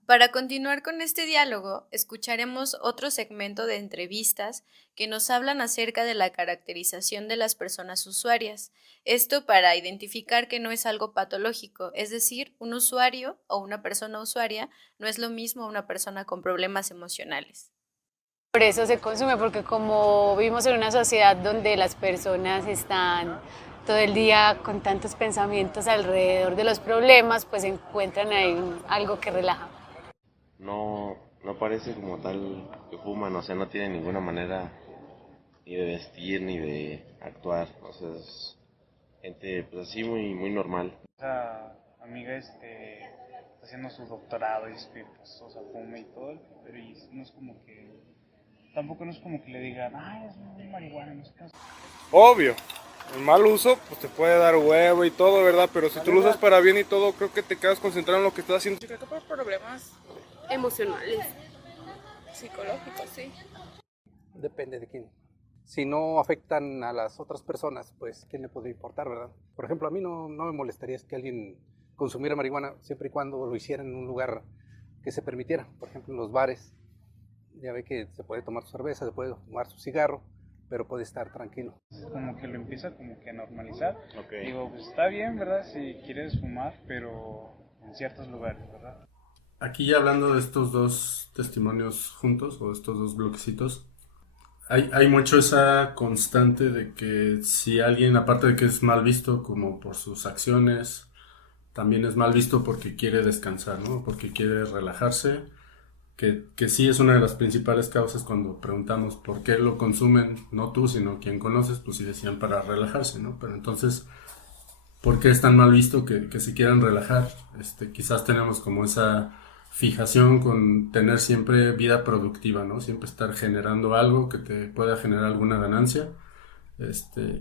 Para continuar con este diálogo, escucharemos otro segmento de entrevistas que nos hablan acerca de la caracterización de las personas usuarias. Esto para identificar que no es algo patológico, es decir, un usuario o una persona usuaria no es lo mismo a una persona con problemas emocionales. Por eso se consume, porque como vivimos en una sociedad donde las personas están todo el día con tantos pensamientos alrededor de los problemas, pues encuentran ahí algo que relaja. No parece como tal que fuman, o sea, no tienen ninguna manera ni de vestir ni de actuar, o sea, es gente pues así muy normal. Esa amiga está haciendo su doctorado y pues, o sea, fuma y todo, pero no es como que, tampoco no es como que le digan, ay, es muy marihuana, no sé qué. Obvio, el mal uso pues te puede dar huevo y todo, ¿verdad? Pero si tú lo usas para bien y todo, creo que te quedas concentrado en lo que estás haciendo. Yo creo que por problemas emocionales, psicológicos, sí. Depende de quién. Si no afectan a las otras personas, pues ¿quién le podría importar, verdad? Por ejemplo, a mí no me molestaría que alguien consumiera marihuana siempre y cuando lo hiciera en un lugar que se permitiera. Por ejemplo, en los bares, ya ve que se puede tomar su cerveza, se puede fumar su cigarro, pero puede estar tranquilo. Como que lo empieza como que a normalizar. Okay. Digo, pues está bien, ¿verdad? Si quieres fumar, pero en ciertos lugares, ¿verdad? Aquí ya hablando de estos dos testimonios juntos, o estos dos bloquecitos, hay mucho esa constante de que si alguien, aparte de que es mal visto como por sus acciones, también es mal visto porque quiere descansar, ¿no? Porque quiere relajarse, que sí es una de las principales causas cuando preguntamos por qué lo consumen, no tú, sino quien conoces, pues sí decían para relajarse, ¿no? Pero entonces, ¿por qué es tan mal visto que se quieran relajar? Quizás tenemos como esa fijación con tener siempre vida productiva, ¿no? Siempre estar generando algo que te pueda generar alguna ganancia.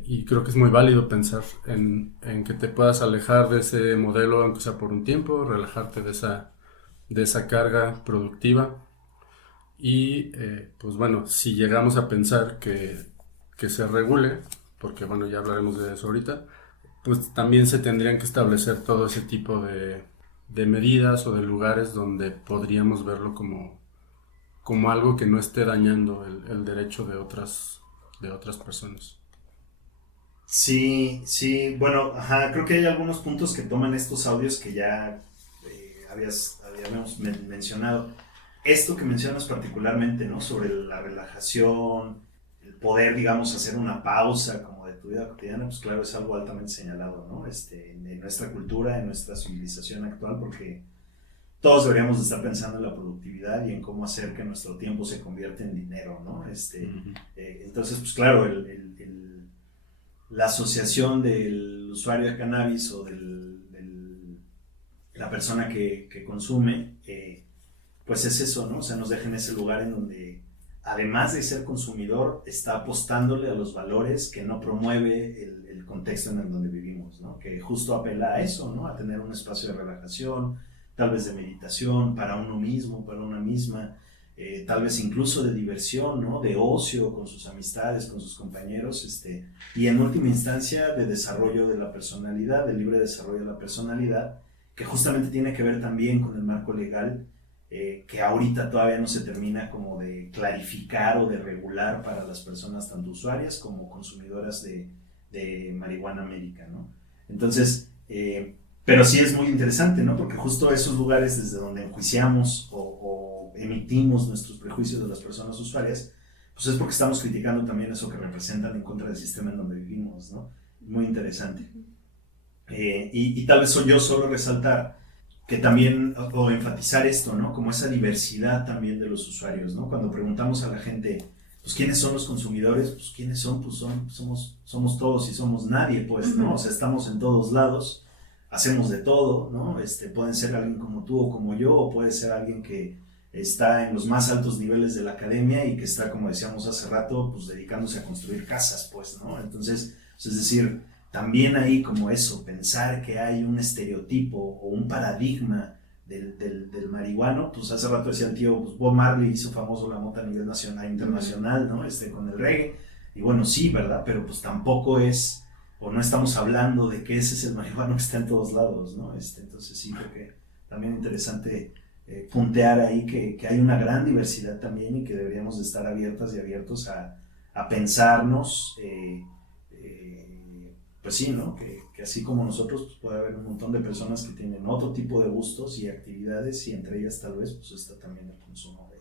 Y creo que es muy válido pensar en que te puedas alejar de ese modelo, aunque sea por un tiempo, relajarte de esa carga productiva. Y pues bueno, si llegamos a pensar que se regule, porque bueno, ya hablaremos de eso ahorita, pues también se tendrían que establecer todo ese tipo de medidas o de lugares donde podríamos verlo como algo que no esté dañando el derecho de otras personas. Sí, bueno, creo que hay algunos puntos que toman estos audios que ya habíamos mencionado. Esto que mencionas particularmente, ¿no? Sobre la relajación, el poder, digamos, hacer una pausa como de tu vida cotidiana, pues claro, es algo altamente señalado, ¿no? En nuestra cultura, en nuestra civilización actual, porque todos deberíamos estar pensando en la productividad y en cómo hacer que nuestro tiempo se convierta en dinero, ¿no? Entonces, pues claro, la asociación del usuario de cannabis o la persona que consume, pues es eso, ¿no? O sea, nos deja en ese lugar en donde además de ser consumidor, está apostándole a los valores que no promueve el contexto en el donde vivimos, ¿no? Que justo apela a eso, ¿no? A tener un espacio de relajación, tal vez de meditación para uno mismo, para una misma, tal vez incluso de diversión, ¿no? De ocio con sus amistades, con sus compañeros, y en última instancia de desarrollo de la personalidad, de libre desarrollo de la personalidad, que justamente tiene que ver también con el marco legal, que ahorita todavía no se termina como de clarificar o de regular para las personas tanto usuarias como consumidoras de marihuana médica, ¿no? Entonces, pero sí es muy interesante, ¿no? Porque justo esos lugares desde donde enjuiciamos o emitimos nuestros prejuicios de las personas usuarias, pues es porque estamos criticando también eso que representan en contra del sistema en donde vivimos, ¿no? Muy interesante. Y tal vez yo solo resaltar que también, o enfatizar esto, ¿no? Como esa diversidad también de los usuarios, ¿no? Cuando preguntamos a la gente, pues, ¿quiénes son los consumidores? Pues, ¿quiénes son? Pues somos todos y somos nadie, pues, ¿no? O sea, estamos en todos lados, hacemos de todo, ¿no? Pueden ser alguien como tú o como yo, o puede ser alguien que está en los más altos niveles de la academia y que está, como decíamos hace rato, pues, dedicándose a construir casas, pues, ¿no? Entonces, pues, es decir, también ahí como eso, pensar que hay un estereotipo o un paradigma del marihuano, pues hace rato decía el tío, pues Bob Marley hizo famoso la mota a nivel nacional, internacional, ¿no? Con el reggae, y bueno, sí, ¿verdad? Pero pues tampoco es, o no estamos hablando de que ese es el marihuano que está en todos lados, ¿no? Entonces sí, creo que también interesante puntear ahí que hay una gran diversidad también y que deberíamos de estar abiertas y abiertos a pensarnos, pues sí, ¿no? Que así como nosotros, pues puede haber un montón de personas que tienen otro tipo de gustos y actividades, y entre ellas tal vez pues está también el consumo de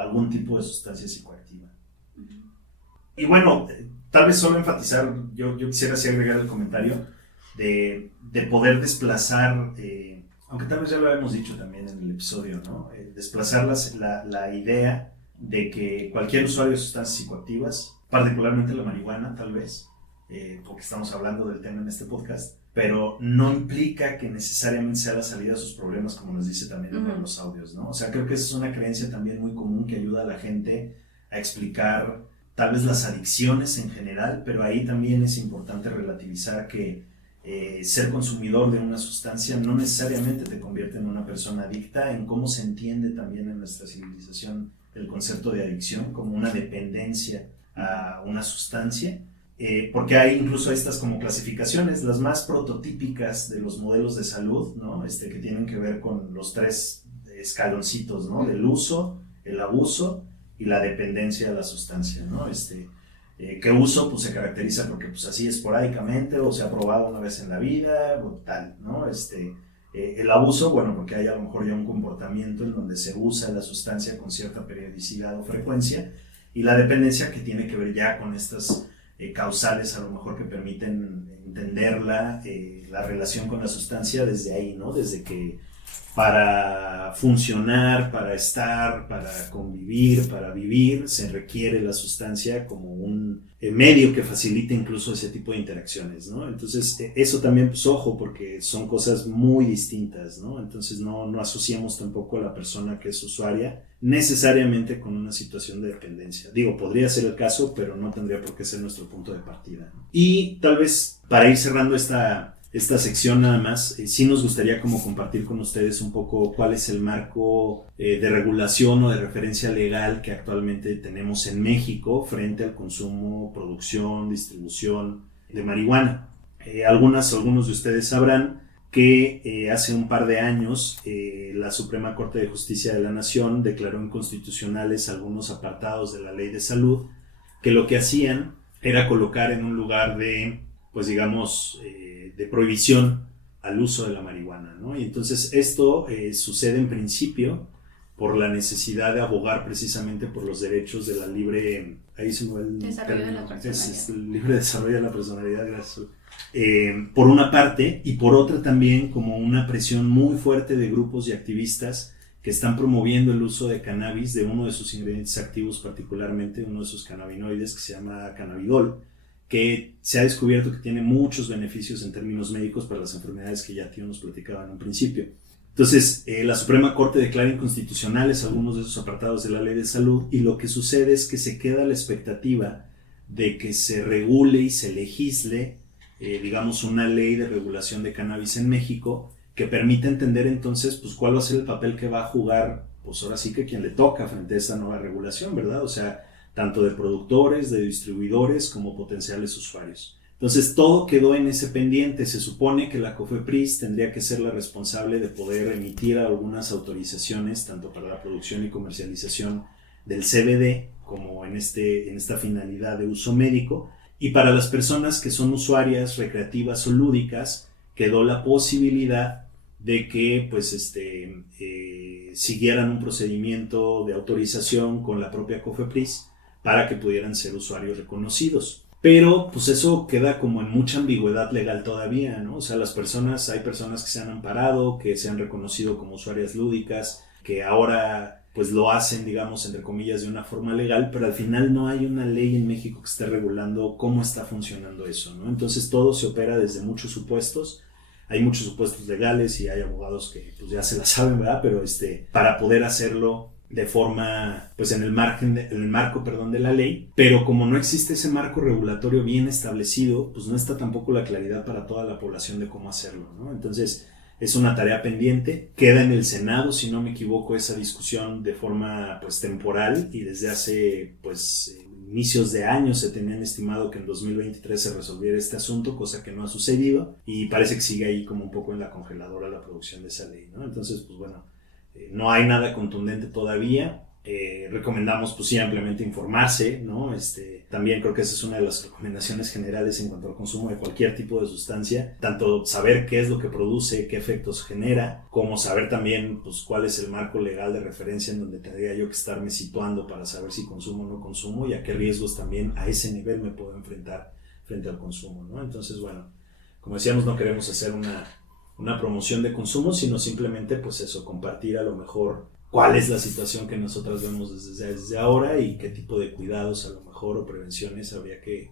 algún tipo de sustancia psicoactiva. Y bueno, tal vez solo enfatizar, yo quisiera así agregar el comentario de poder desplazar, aunque tal vez ya lo habíamos dicho también en el episodio, ¿no? Desplazar la idea de que cualquier usuario de sustancias psicoactivas, particularmente la marihuana tal vez, porque estamos hablando del tema en este podcast, pero no implica que necesariamente sea la salida de sus problemas, como nos dice también en los audios, ¿no? O sea, creo que esa es una creencia también muy común que ayuda a la gente a explicar tal vez las adicciones en general, pero ahí también es importante relativizar que ser consumidor de una sustancia no necesariamente te convierte en una persona adicta, en cómo se entiende también en nuestra civilización el concepto de adicción como una dependencia a una sustancia. Porque hay incluso estas como clasificaciones, las más prototípicas de los modelos de salud, ¿no? Que tienen que ver con los 3 escaloncitos, ¿no? Del uso, el abuso y la dependencia de la sustancia, ¿no? Que uso pues se caracteriza porque pues así esporádicamente o se ha probado una vez en la vida o tal, ¿no? El abuso, bueno, porque hay a lo mejor ya un comportamiento en donde se usa la sustancia con cierta periodicidad o frecuencia, y la dependencia que tiene que ver ya con estas causales a lo mejor que permiten entenderla, la relación con la sustancia desde ahí, ¿no? Desde que para funcionar, para estar, para convivir, para vivir, se requiere la sustancia como un medio que facilite incluso ese tipo de interacciones, ¿no? Entonces, eso también, pues ojo, porque son cosas muy distintas, ¿no? Entonces, no asociamos tampoco a la persona que es usuaria necesariamente con una situación de dependencia. Digo, podría ser el caso, pero no tendría por qué ser nuestro punto de partida, ¿no? Y tal vez, para ir cerrando esta sección nada más, sí nos gustaría como compartir con ustedes un poco cuál es el marco de regulación o de referencia legal que actualmente tenemos en México frente al consumo, producción, distribución de marihuana. Algunos de ustedes sabrán que hace un par de años la Suprema Corte de Justicia de la Nación declaró inconstitucionales algunos apartados de la Ley de Salud que lo que hacían era colocar en un lugar de, pues digamos, de prohibición al uso de la marihuana, ¿no? Y entonces esto sucede en principio por la necesidad de abogar precisamente por los derechos de la libre... Ahí se me va el desarrollo de la personalidad. El libre desarrollo de la personalidad, gracias. Por una parte, y por otra también como una presión muy fuerte de grupos y activistas que están promoviendo el uso de cannabis, de uno de sus ingredientes activos, particularmente uno de sus cannabinoides que se llama cannabidol, que se ha descubierto que tiene muchos beneficios en términos médicos para las enfermedades que ya tío nos platicaba en un principio. Entonces, la Suprema Corte declara inconstitucionales algunos de esos apartados de la Ley de Salud, y lo que sucede es que se queda la expectativa de que se regule y se legisle, digamos, una ley de regulación de cannabis en México que permita entender entonces pues cuál va a ser el papel que va a jugar, pues ahora sí que quien le toca frente a esta nueva regulación, ¿verdad? O sea, tanto de productores, de distribuidores, como potenciales usuarios. Entonces todo quedó en ese pendiente. Se supone que la COFEPRIS tendría que ser la responsable de poder emitir algunas autorizaciones, tanto para la producción y comercialización del CBD, como en esta finalidad de uso médico, y para las personas que son usuarias recreativas o lúdicas, quedó la posibilidad de que pues, siguieran un procedimiento de autorización con la propia COFEPRIS para que pudieran ser usuarios reconocidos. Pero pues eso queda como en mucha ambigüedad legal todavía, ¿no? O sea, hay personas que se han amparado, que se han reconocido como usuarias lúdicas, que ahora pues lo hacen, digamos, entre comillas, de una forma legal, pero al final no hay una ley en México que esté regulando cómo está funcionando eso, ¿no? Entonces todo se opera desde muchos supuestos. Hay muchos supuestos legales y hay abogados que pues ya se la saben, ¿verdad? Pero para poder hacerlo de forma, pues en el marco de la ley, pero como no existe ese marco regulatorio bien establecido, pues no está tampoco la claridad para toda la población de cómo hacerlo, ¿no? Entonces es una tarea pendiente, queda en el Senado, si no me equivoco, esa discusión de forma pues temporal, y desde hace pues inicios de año se tenían estimado que en 2023 se resolviera este asunto, cosa que no ha sucedido, y parece que sigue ahí como un poco en la congeladora la producción de esa ley, ¿no? Entonces pues bueno, no hay nada contundente todavía. Recomendamos pues sí ampliamente informarse, ¿no? También creo que esa es una de las recomendaciones generales en cuanto al consumo de cualquier tipo de sustancia, tanto saber qué es lo que produce, qué efectos genera, como saber también pues cuál es el marco legal de referencia en donde tendría yo que estarme situando para saber si consumo o no consumo, y a qué riesgos también a ese nivel me puedo enfrentar frente al consumo, ¿no? Entonces bueno, como decíamos, no queremos hacer una promoción de consumo, sino simplemente pues eso, compartir a lo mejor cuál es la situación que nosotros vemos desde ahora y qué tipo de cuidados a lo mejor o prevenciones habría que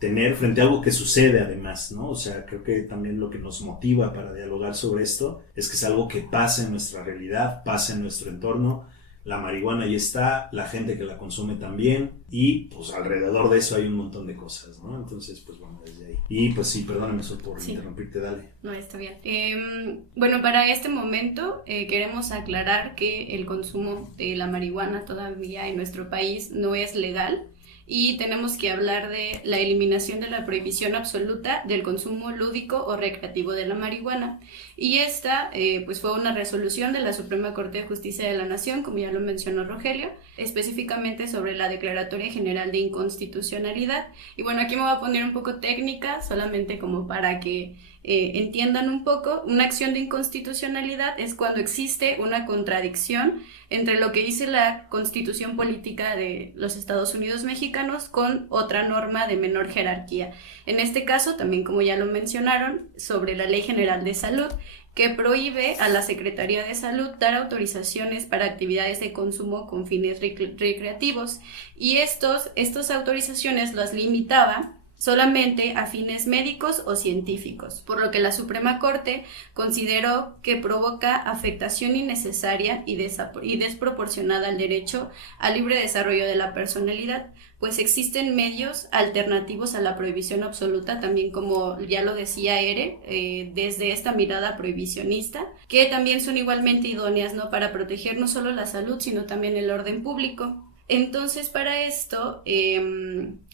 tener frente a algo que sucede además, ¿no? O sea, creo que también lo que nos motiva para dialogar sobre esto es que es algo que pasa en nuestra realidad, pasa en nuestro entorno. La marihuana ahí está, la gente que la consume también, y pues alrededor de eso hay un montón de cosas, ¿no? Entonces, pues bueno, desde ahí. Y pues sí, perdóname Sol por interrumpirte, dale. No, está bien. Bueno, para este momento queremos aclarar que el consumo de la marihuana todavía en nuestro país no es legal, y tenemos que hablar de la eliminación de la prohibición absoluta del consumo lúdico o recreativo de la marihuana. Y esta pues fue una resolución de la Suprema Corte de Justicia de la Nación, como ya lo mencionó Rogelio, específicamente sobre la Declaratoria General de Inconstitucionalidad. Y bueno, aquí me voy a poner un poco técnica, solamente como para que entiendan un poco. Una acción de inconstitucionalidad es cuando existe una contradicción entre lo que dice la Constitución Política de los Estados Unidos Mexicanos con otra norma de menor jerarquía. En este caso, también como ya lo mencionaron, sobre la Ley General de Salud, que prohíbe a la Secretaría de Salud dar autorizaciones para actividades de consumo con fines recreativos, y estas autorizaciones las limitaba solamente a fines médicos o científicos, por lo que la Suprema Corte consideró que provoca afectación innecesaria y desproporcionada al derecho al libre desarrollo de la personalidad, pues existen medios alternativos a la prohibición absoluta, también como ya lo decía Ere, desde esta mirada prohibicionista, que también son igualmente idóneas, ¿no?, para proteger no solo la salud, sino también el orden público. Entonces, para esto,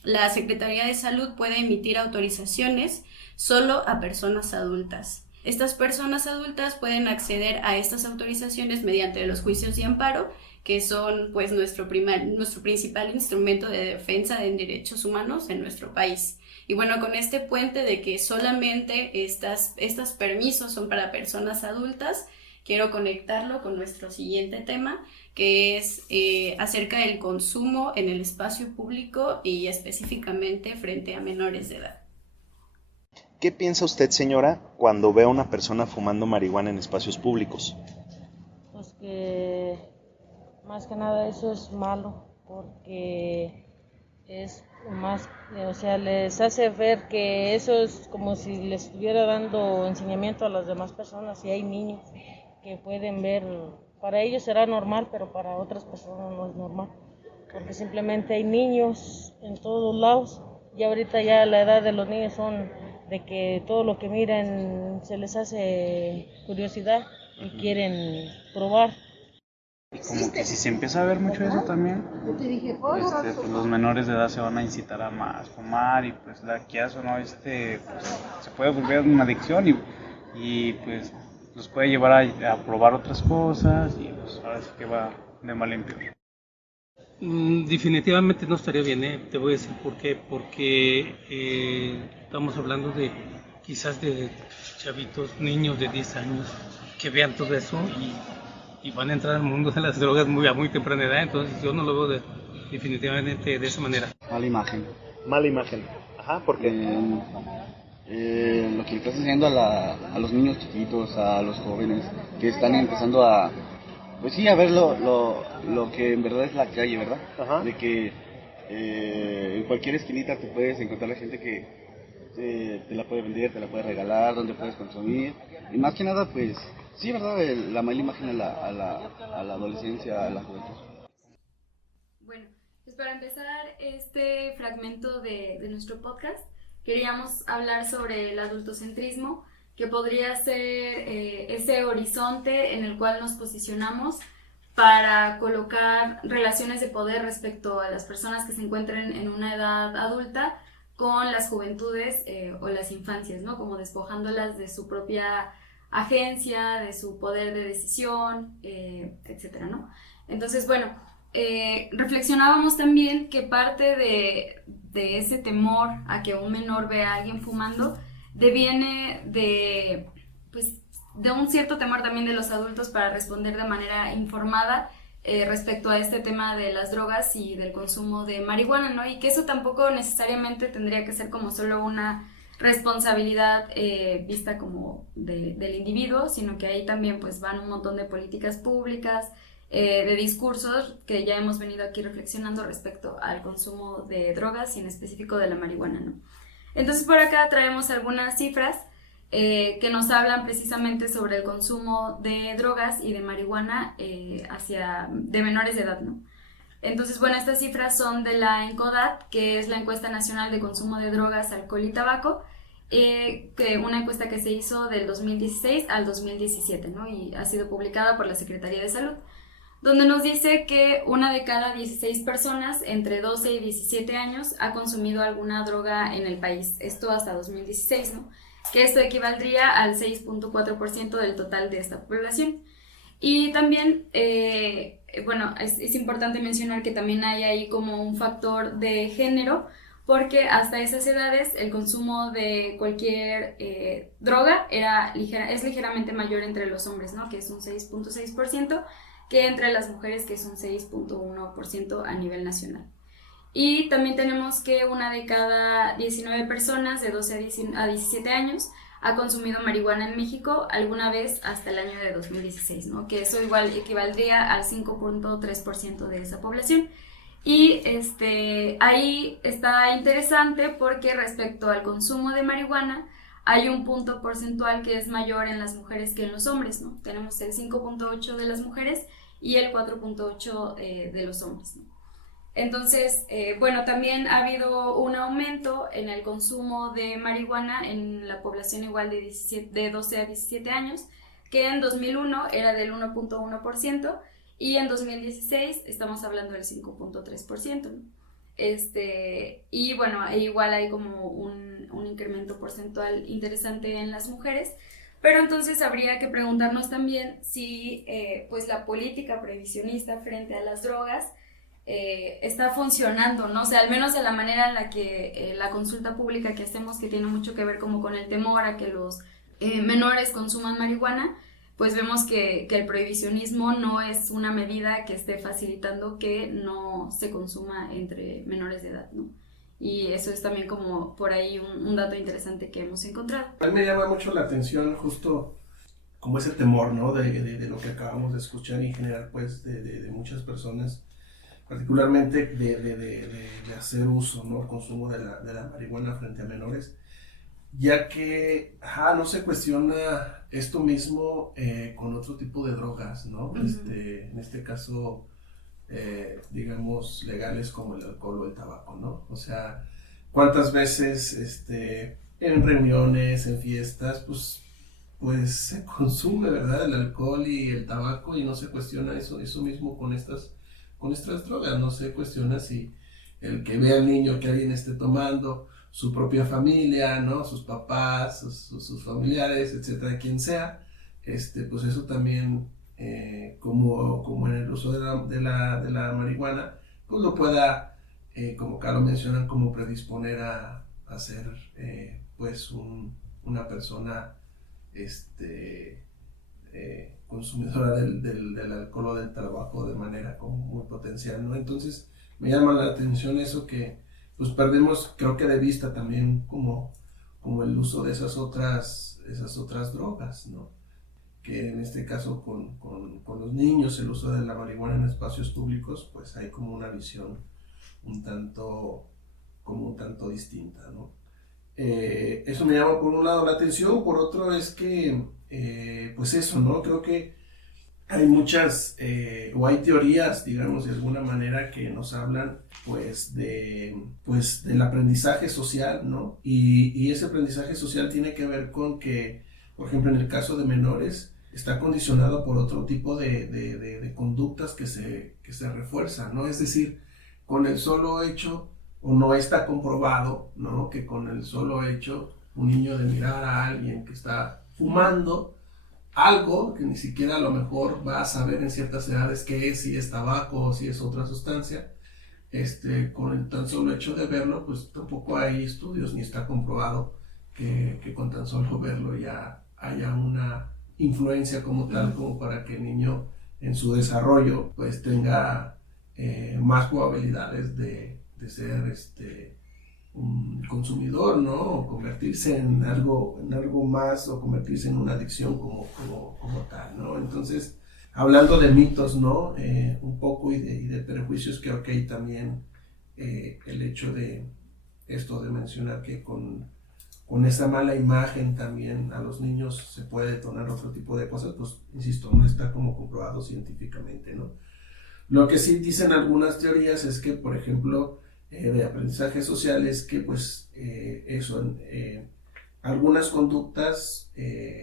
la Secretaría de Salud puede emitir autorizaciones solo a personas adultas. Estas personas adultas pueden acceder a estas autorizaciones mediante los juicios de amparo, que son pues nuestro principal instrumento de defensa de derechos humanos en nuestro país. Y bueno, con este puente de que solamente estos permisos son para personas adultas, quiero conectarlo con nuestro siguiente tema, que es acerca del consumo en el espacio público y específicamente frente a menores de edad. ¿Qué piensa usted, señora, cuando ve a una persona fumando marihuana en espacios públicos? Pues que más que nada eso es malo, porque es más, o sea, les hace ver que eso es como si les estuviera dando enseñamiento a las demás personas, si hay niños, que pueden ver, para ellos será normal, pero para otras personas no es normal, porque simplemente hay niños en todos lados y ahorita ya la edad de los niños son de que todo lo que miran se les hace curiosidad y quieren probar. Como que si se empieza a ver mucho eso también, pues los menores de edad se van a incitar a más fumar y pues la que o no, pues, se puede volver una adicción y pues los puede llevar a probar otras cosas y pues ahora sí que va de mal en peor. Definitivamente no estaría bien, te voy a decir por qué, porque estamos hablando de quizás de chavitos, niños de 10 años que vean todo eso y van a entrar al mundo de las drogas a muy temprana edad, entonces yo no lo veo definitivamente de esa manera. Mala imagen. Mala imagen. Ajá, ¿por qué? Lo que le estás enseñando a los niños chiquitos, a los jóvenes que están empezando a, pues sí, a ver lo que en verdad es la calle, ¿verdad? Ajá. De que en cualquier esquinita te puedes encontrar la gente que te la puede vender, te la puede regalar, donde puedes consumir. Y más que nada, pues, sí, ¿verdad? La mala imagen a la adolescencia, a la juventud. Bueno, pues para empezar este fragmento de nuestro podcast, queríamos hablar sobre el adultocentrismo, que podría ser ese horizonte en el cual nos posicionamos para colocar relaciones de poder respecto a las personas que se encuentren en una edad adulta con las juventudes o las infancias, ¿no? Como despojándolas de su propia agencia, de su poder de decisión, etcétera, ¿no? Entonces, bueno, reflexionábamos también que parte de ese temor a que un menor vea a alguien fumando deviene de un cierto temor también de los adultos para responder de manera informada respecto a este tema de las drogas y del consumo de marihuana, ¿no? Y que eso tampoco necesariamente tendría que ser como solo una responsabilidad vista como del individuo, sino que ahí también pues van un montón de políticas públicas, de discursos que ya hemos venido aquí reflexionando respecto al consumo de drogas y en específico de la marihuana, ¿no? Entonces por acá traemos algunas cifras que nos hablan precisamente sobre el consumo de drogas y de marihuana de menores de edad, ¿no? Entonces, bueno, estas cifras son de la ENCODAT, que es la Encuesta Nacional de Consumo de Drogas, Alcohol y Tabaco, una encuesta que se hizo del 2016 al 2017, ¿no? Y ha sido publicada por la Secretaría de Salud, donde nos dice que una de cada 16 personas entre 12 y 17 años ha consumido alguna droga en el país, esto hasta 2016, ¿no? Que esto equivaldría al 6.4% del total de esta población. Y también, bueno, es importante mencionar que también hay ahí como un factor de género, porque hasta esas edades el consumo de cualquier droga es ligeramente mayor entre los hombres, ¿no? Que es un 6.6%, que entre las mujeres, que es un 6.1% a nivel nacional. Y también tenemos que una de cada 19 personas de 12 a 17 años ha consumido marihuana en México alguna vez hasta el año de 2016, ¿no? Que eso igual equivaldría al 5.3% de esa población. Y ahí está interesante porque respecto al consumo de marihuana hay un punto porcentual que es mayor en las mujeres que en los hombres, ¿no? Tenemos el 5.8 de las mujeres y el 4.8 de los hombres, ¿no? Entonces, bueno, también ha habido un aumento en el consumo de marihuana en la población igual de 12 a 17 años, que en 2001 era del 1.1% y en 2016 estamos hablando del 5.3%, ¿no? Y bueno, igual hay como un incremento porcentual interesante en las mujeres, pero entonces habría que preguntarnos también si pues la política prohibicionista frente a las drogas está funcionando, ¿no? O sea, al menos de la manera en la que la consulta pública que hacemos, que tiene mucho que ver como con el temor a que los menores consuman marihuana, pues vemos que el prohibicionismo no es una medida que esté facilitando que no se consuma entre menores de edad, ¿no? Y eso es también como por ahí un dato interesante que hemos encontrado. A mí me llama mucho la atención justo como ese temor, ¿no? De lo que acabamos de escuchar y en general pues de muchas personas, particularmente de hacer uso, ¿no? El consumo de la marihuana frente a menores. ya que no se cuestiona esto mismo con otro tipo de drogas, ¿no? En este caso, digamos, legales como el alcohol o el tabaco, ¿no? O sea, ¿cuántas veces en reuniones, en fiestas, pues se consume, ¿verdad? El alcohol y el tabaco y no se cuestiona eso mismo con estas drogas, no se cuestiona si el que ve al niño que alguien esté tomando, su propia familia, ¿no? Sus papás, sus familiares, etcétera, quien sea, pues eso también, como en el uso de la marihuana, pues lo pueda, como acá lo mencionan, como predisponer a ser, pues una persona consumidora del alcohol o del tabaco de manera como muy potencial, ¿no? Entonces me llama la atención eso que pues perdemos, creo que de vista también como el uso de esas otras drogas, ¿no? Que en este caso con los niños, el uso de la marihuana en espacios públicos, pues hay como una visión un tanto distinta, ¿no? Eso me llama por un lado la atención, por otro es que, pues eso, ¿no? Creo que hay muchas, o hay teorías, digamos, de alguna manera que nos hablan, pues, del aprendizaje social, ¿no? Y ese aprendizaje social tiene que ver con que, por ejemplo, en el caso de menores, está condicionado por otro tipo de conductas que se refuerzan, ¿no? Es decir, con el solo hecho, o no está comprobado, ¿no? Que con el solo hecho, un niño de mirar a alguien que está fumando algo que ni siquiera a lo mejor va a saber en ciertas edades qué es, si es tabaco o si es otra sustancia, con el tan solo hecho de verlo, pues tampoco hay estudios ni está comprobado que con tan solo verlo ya haya una influencia como tal, como para que el niño en su desarrollo pues tenga más probabilidades de ser un consumidor, ¿no? O convertirse en algo más, o convertirse en una adicción como tal, ¿no? Entonces, hablando de mitos, ¿no? Un poco y de prejuicios, creo que hay también el hecho de esto de mencionar que con esa mala imagen también a los niños se puede detonar otro tipo de cosas, pues, insisto, no está como comprobado científicamente, ¿no? Lo que sí dicen algunas teorías es que, por ejemplo, de aprendizaje social es que pues algunas conductas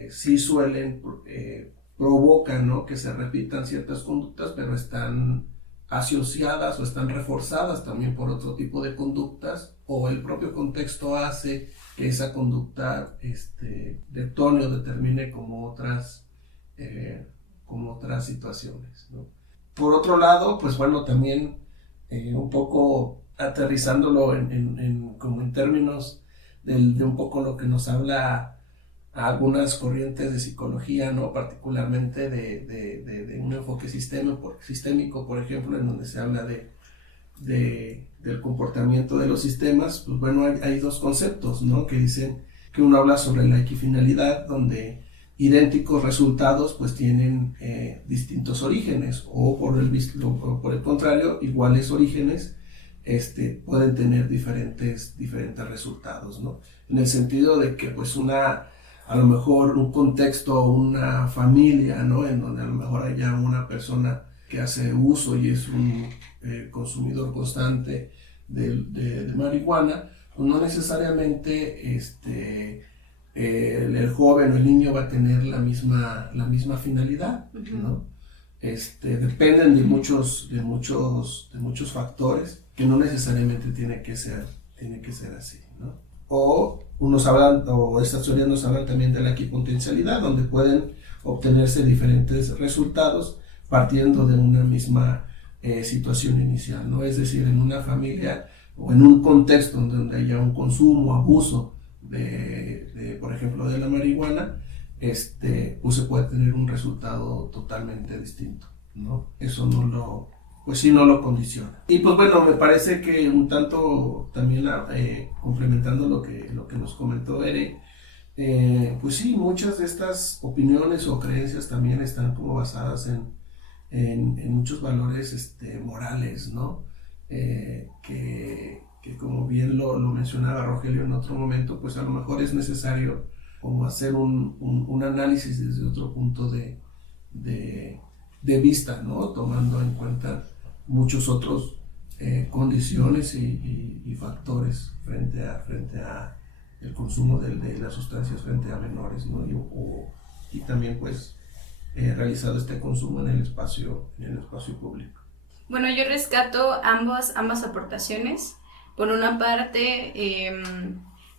sí suelen provocan, ¿no? Que se repitan ciertas conductas, pero están asociadas o están reforzadas también por otro tipo de conductas, o el propio contexto hace que esa conducta detone o determine como otras situaciones, ¿no? Por otro lado, pues bueno, también un poco aterrizándolo como en términos de un poco lo que nos habla a algunas corrientes de psicología, ¿no? Particularmente de un enfoque sistémico, por ejemplo, en donde se habla del comportamiento de los sistemas. Pues bueno, hay dos conceptos, ¿no? Que dicen que uno habla sobre la equifinalidad, donde idénticos resultados pues tienen distintos orígenes, o por el contrario, iguales orígenes pueden tener diferentes resultados, ¿no? En el sentido de que pues a lo mejor un contexto, una familia, ¿no? En donde a lo mejor haya una persona que hace uso y es un consumidor constante de marihuana, pues no necesariamente el joven o el niño va a tener la misma finalidad, ¿no? Dependen de muchos factores, que no necesariamente tiene que ser así, ¿no? O estas teorías nos hablan también de la equipotencialidad, donde pueden obtenerse diferentes resultados partiendo de una misma situación inicial, ¿no? Es decir, en una familia o en un contexto donde haya un consumo, abuso por ejemplo, de la marihuana, pues se puede tener un resultado totalmente distinto, ¿no? Eso no lo condiciona. Y pues bueno, me parece que un tanto también complementando lo que nos comentó Ere, pues sí, muchas de estas opiniones o creencias también están como basadas en muchos valores morales, ¿no? Que como bien lo mencionaba Rogelio en otro momento, pues a lo mejor es necesario como hacer un análisis desde otro punto de vista, ¿no? Tomando en cuenta muchos otros condiciones y factores frente a el consumo de las sustancias frente a menores, ¿no? Y también pues realizado este consumo en el espacio público. Bueno, yo rescato ambas aportaciones. Por una parte,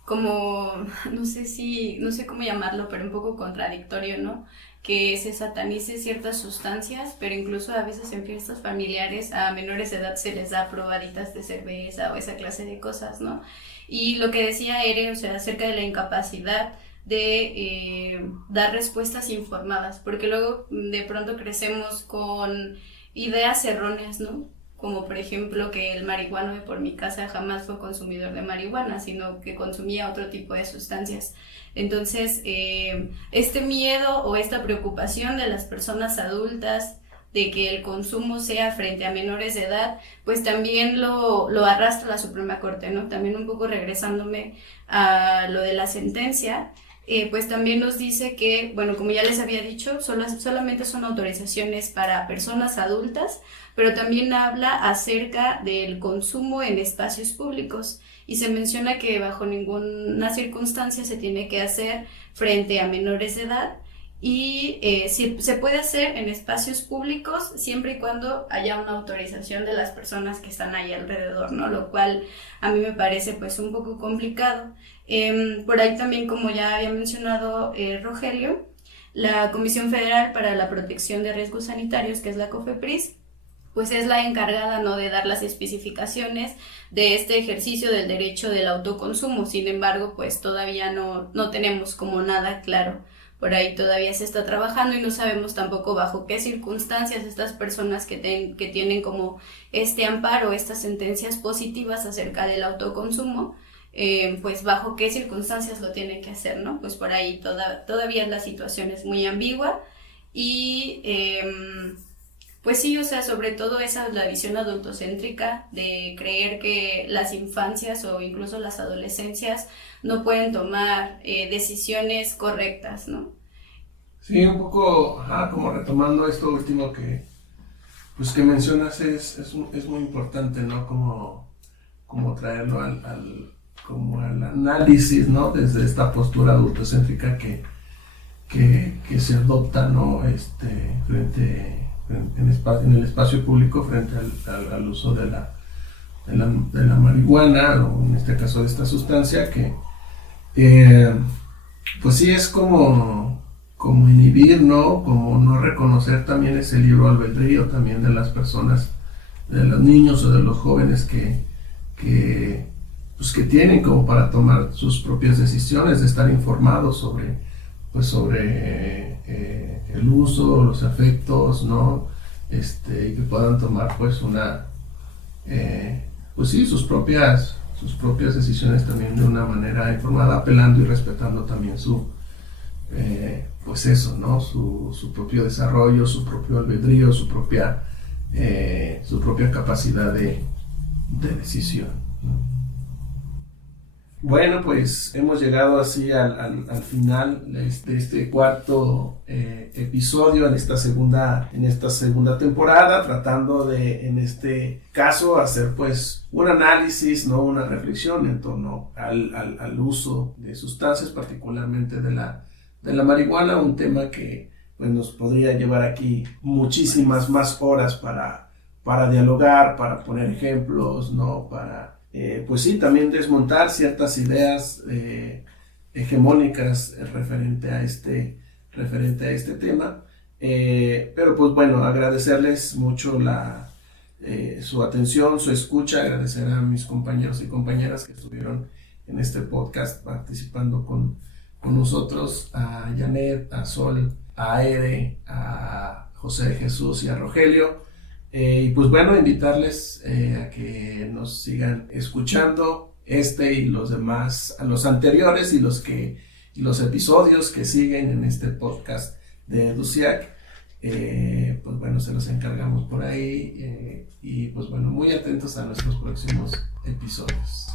como, no sé cómo llamarlo, pero un poco contradictorio, ¿no? Que se satanice ciertas sustancias, pero incluso a veces en fiestas familiares a menores de edad se les da probaditas de cerveza o esa clase de cosas, ¿no? Y lo que decía Ere, o sea, acerca de la incapacidad de dar respuestas informadas, porque luego de pronto crecemos con ideas erróneas, ¿no? Como por ejemplo que el marihuano de por mi casa jamás fue consumidor de marihuana, sino que consumía otro tipo de sustancias. Entonces, este miedo o esta preocupación de las personas adultas de que el consumo sea frente a menores de edad, pues también lo arrastra la Suprema Corte, ¿no? También un poco regresándome a lo de la sentencia, pues también nos dice que, bueno, como ya les había dicho, solamente son autorizaciones para personas adultas, pero también habla acerca del consumo en espacios públicos y se menciona que bajo ninguna circunstancia se tiene que hacer frente a menores de edad y se puede hacer en espacios públicos siempre y cuando haya una autorización de las personas que están ahí alrededor, ¿no? Lo cual a mí me parece pues un poco complicado. Por ahí también, como ya había mencionado Rogelio, la Comisión Federal para la Protección de Riesgos Sanitarios, que es la COFEPRIS, pues es la encargada, ¿no?, de dar las especificaciones de este ejercicio del derecho del autoconsumo. Sin embargo, pues todavía no tenemos como nada claro. Por ahí todavía se está trabajando y no sabemos tampoco bajo qué circunstancias estas personas que tienen como este amparo, estas sentencias positivas acerca del autoconsumo, pues bajo qué circunstancias lo tienen que hacer, ¿no? Pues por ahí todavía la situación es muy ambigua y pues sí, o sea, sobre todo esa es la visión adultocéntrica de creer que las infancias o incluso las adolescencias no pueden tomar decisiones correctas, ¿no? Sí, un poco, como retomando esto último que mencionas, es muy importante, ¿no? Como traerlo al análisis, ¿no? Desde esta postura adultocéntrica que se adopta, ¿no? En el espacio público frente al uso de la marihuana, o en este caso de esta sustancia, que pues sí es como inhibir, ¿no? Como no reconocer también ese libre albedrío también de las personas, de los niños o de los jóvenes que tienen como para tomar sus propias decisiones, de estar informados sobre el uso, los efectos, ¿no? Y que puedan tomar sus propias decisiones también de una manera informada, apelando y respetando también su propio desarrollo, su propio albedrío, su propia capacidad de decisión, ¿no? Bueno, pues hemos llegado así al final de este cuarto episodio en esta segunda temporada, tratando de, en este caso, hacer pues un análisis, ¿no? Una reflexión en torno al uso de sustancias, particularmente de la marihuana, un tema que pues nos podría llevar aquí muchísimas más horas para dialogar, para poner ejemplos, ¿no? Para pues sí, también desmontar ciertas ideas hegemónicas referente a este tema, pero pues bueno, agradecerles mucho su atención, su escucha, agradecer a mis compañeros y compañeras que estuvieron en este podcast participando con nosotros, a Janet, a Sol, a Ere, a José Jesús y a Rogelio. Y pues bueno, invitarles a que nos sigan escuchando y los demás, a los anteriores y los episodios que siguen en este podcast de EduCIAC. pues bueno, se los encargamos por ahí y pues bueno, muy atentos a nuestros próximos episodios.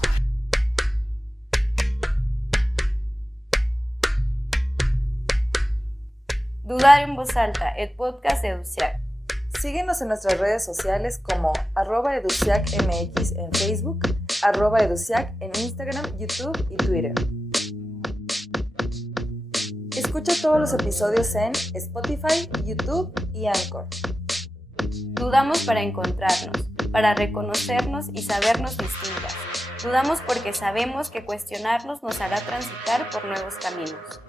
Dudar en voz alta, el podcast de EduSIAC. Síguenos en nuestras redes sociales como @EduSIACMX en Facebook, @EduSIAC en Instagram, YouTube y Twitter. Escucha todos los episodios en Spotify, YouTube y Anchor. Dudamos para encontrarnos, para reconocernos y sabernos distintas. Dudamos porque sabemos que cuestionarnos nos hará transitar por nuevos caminos.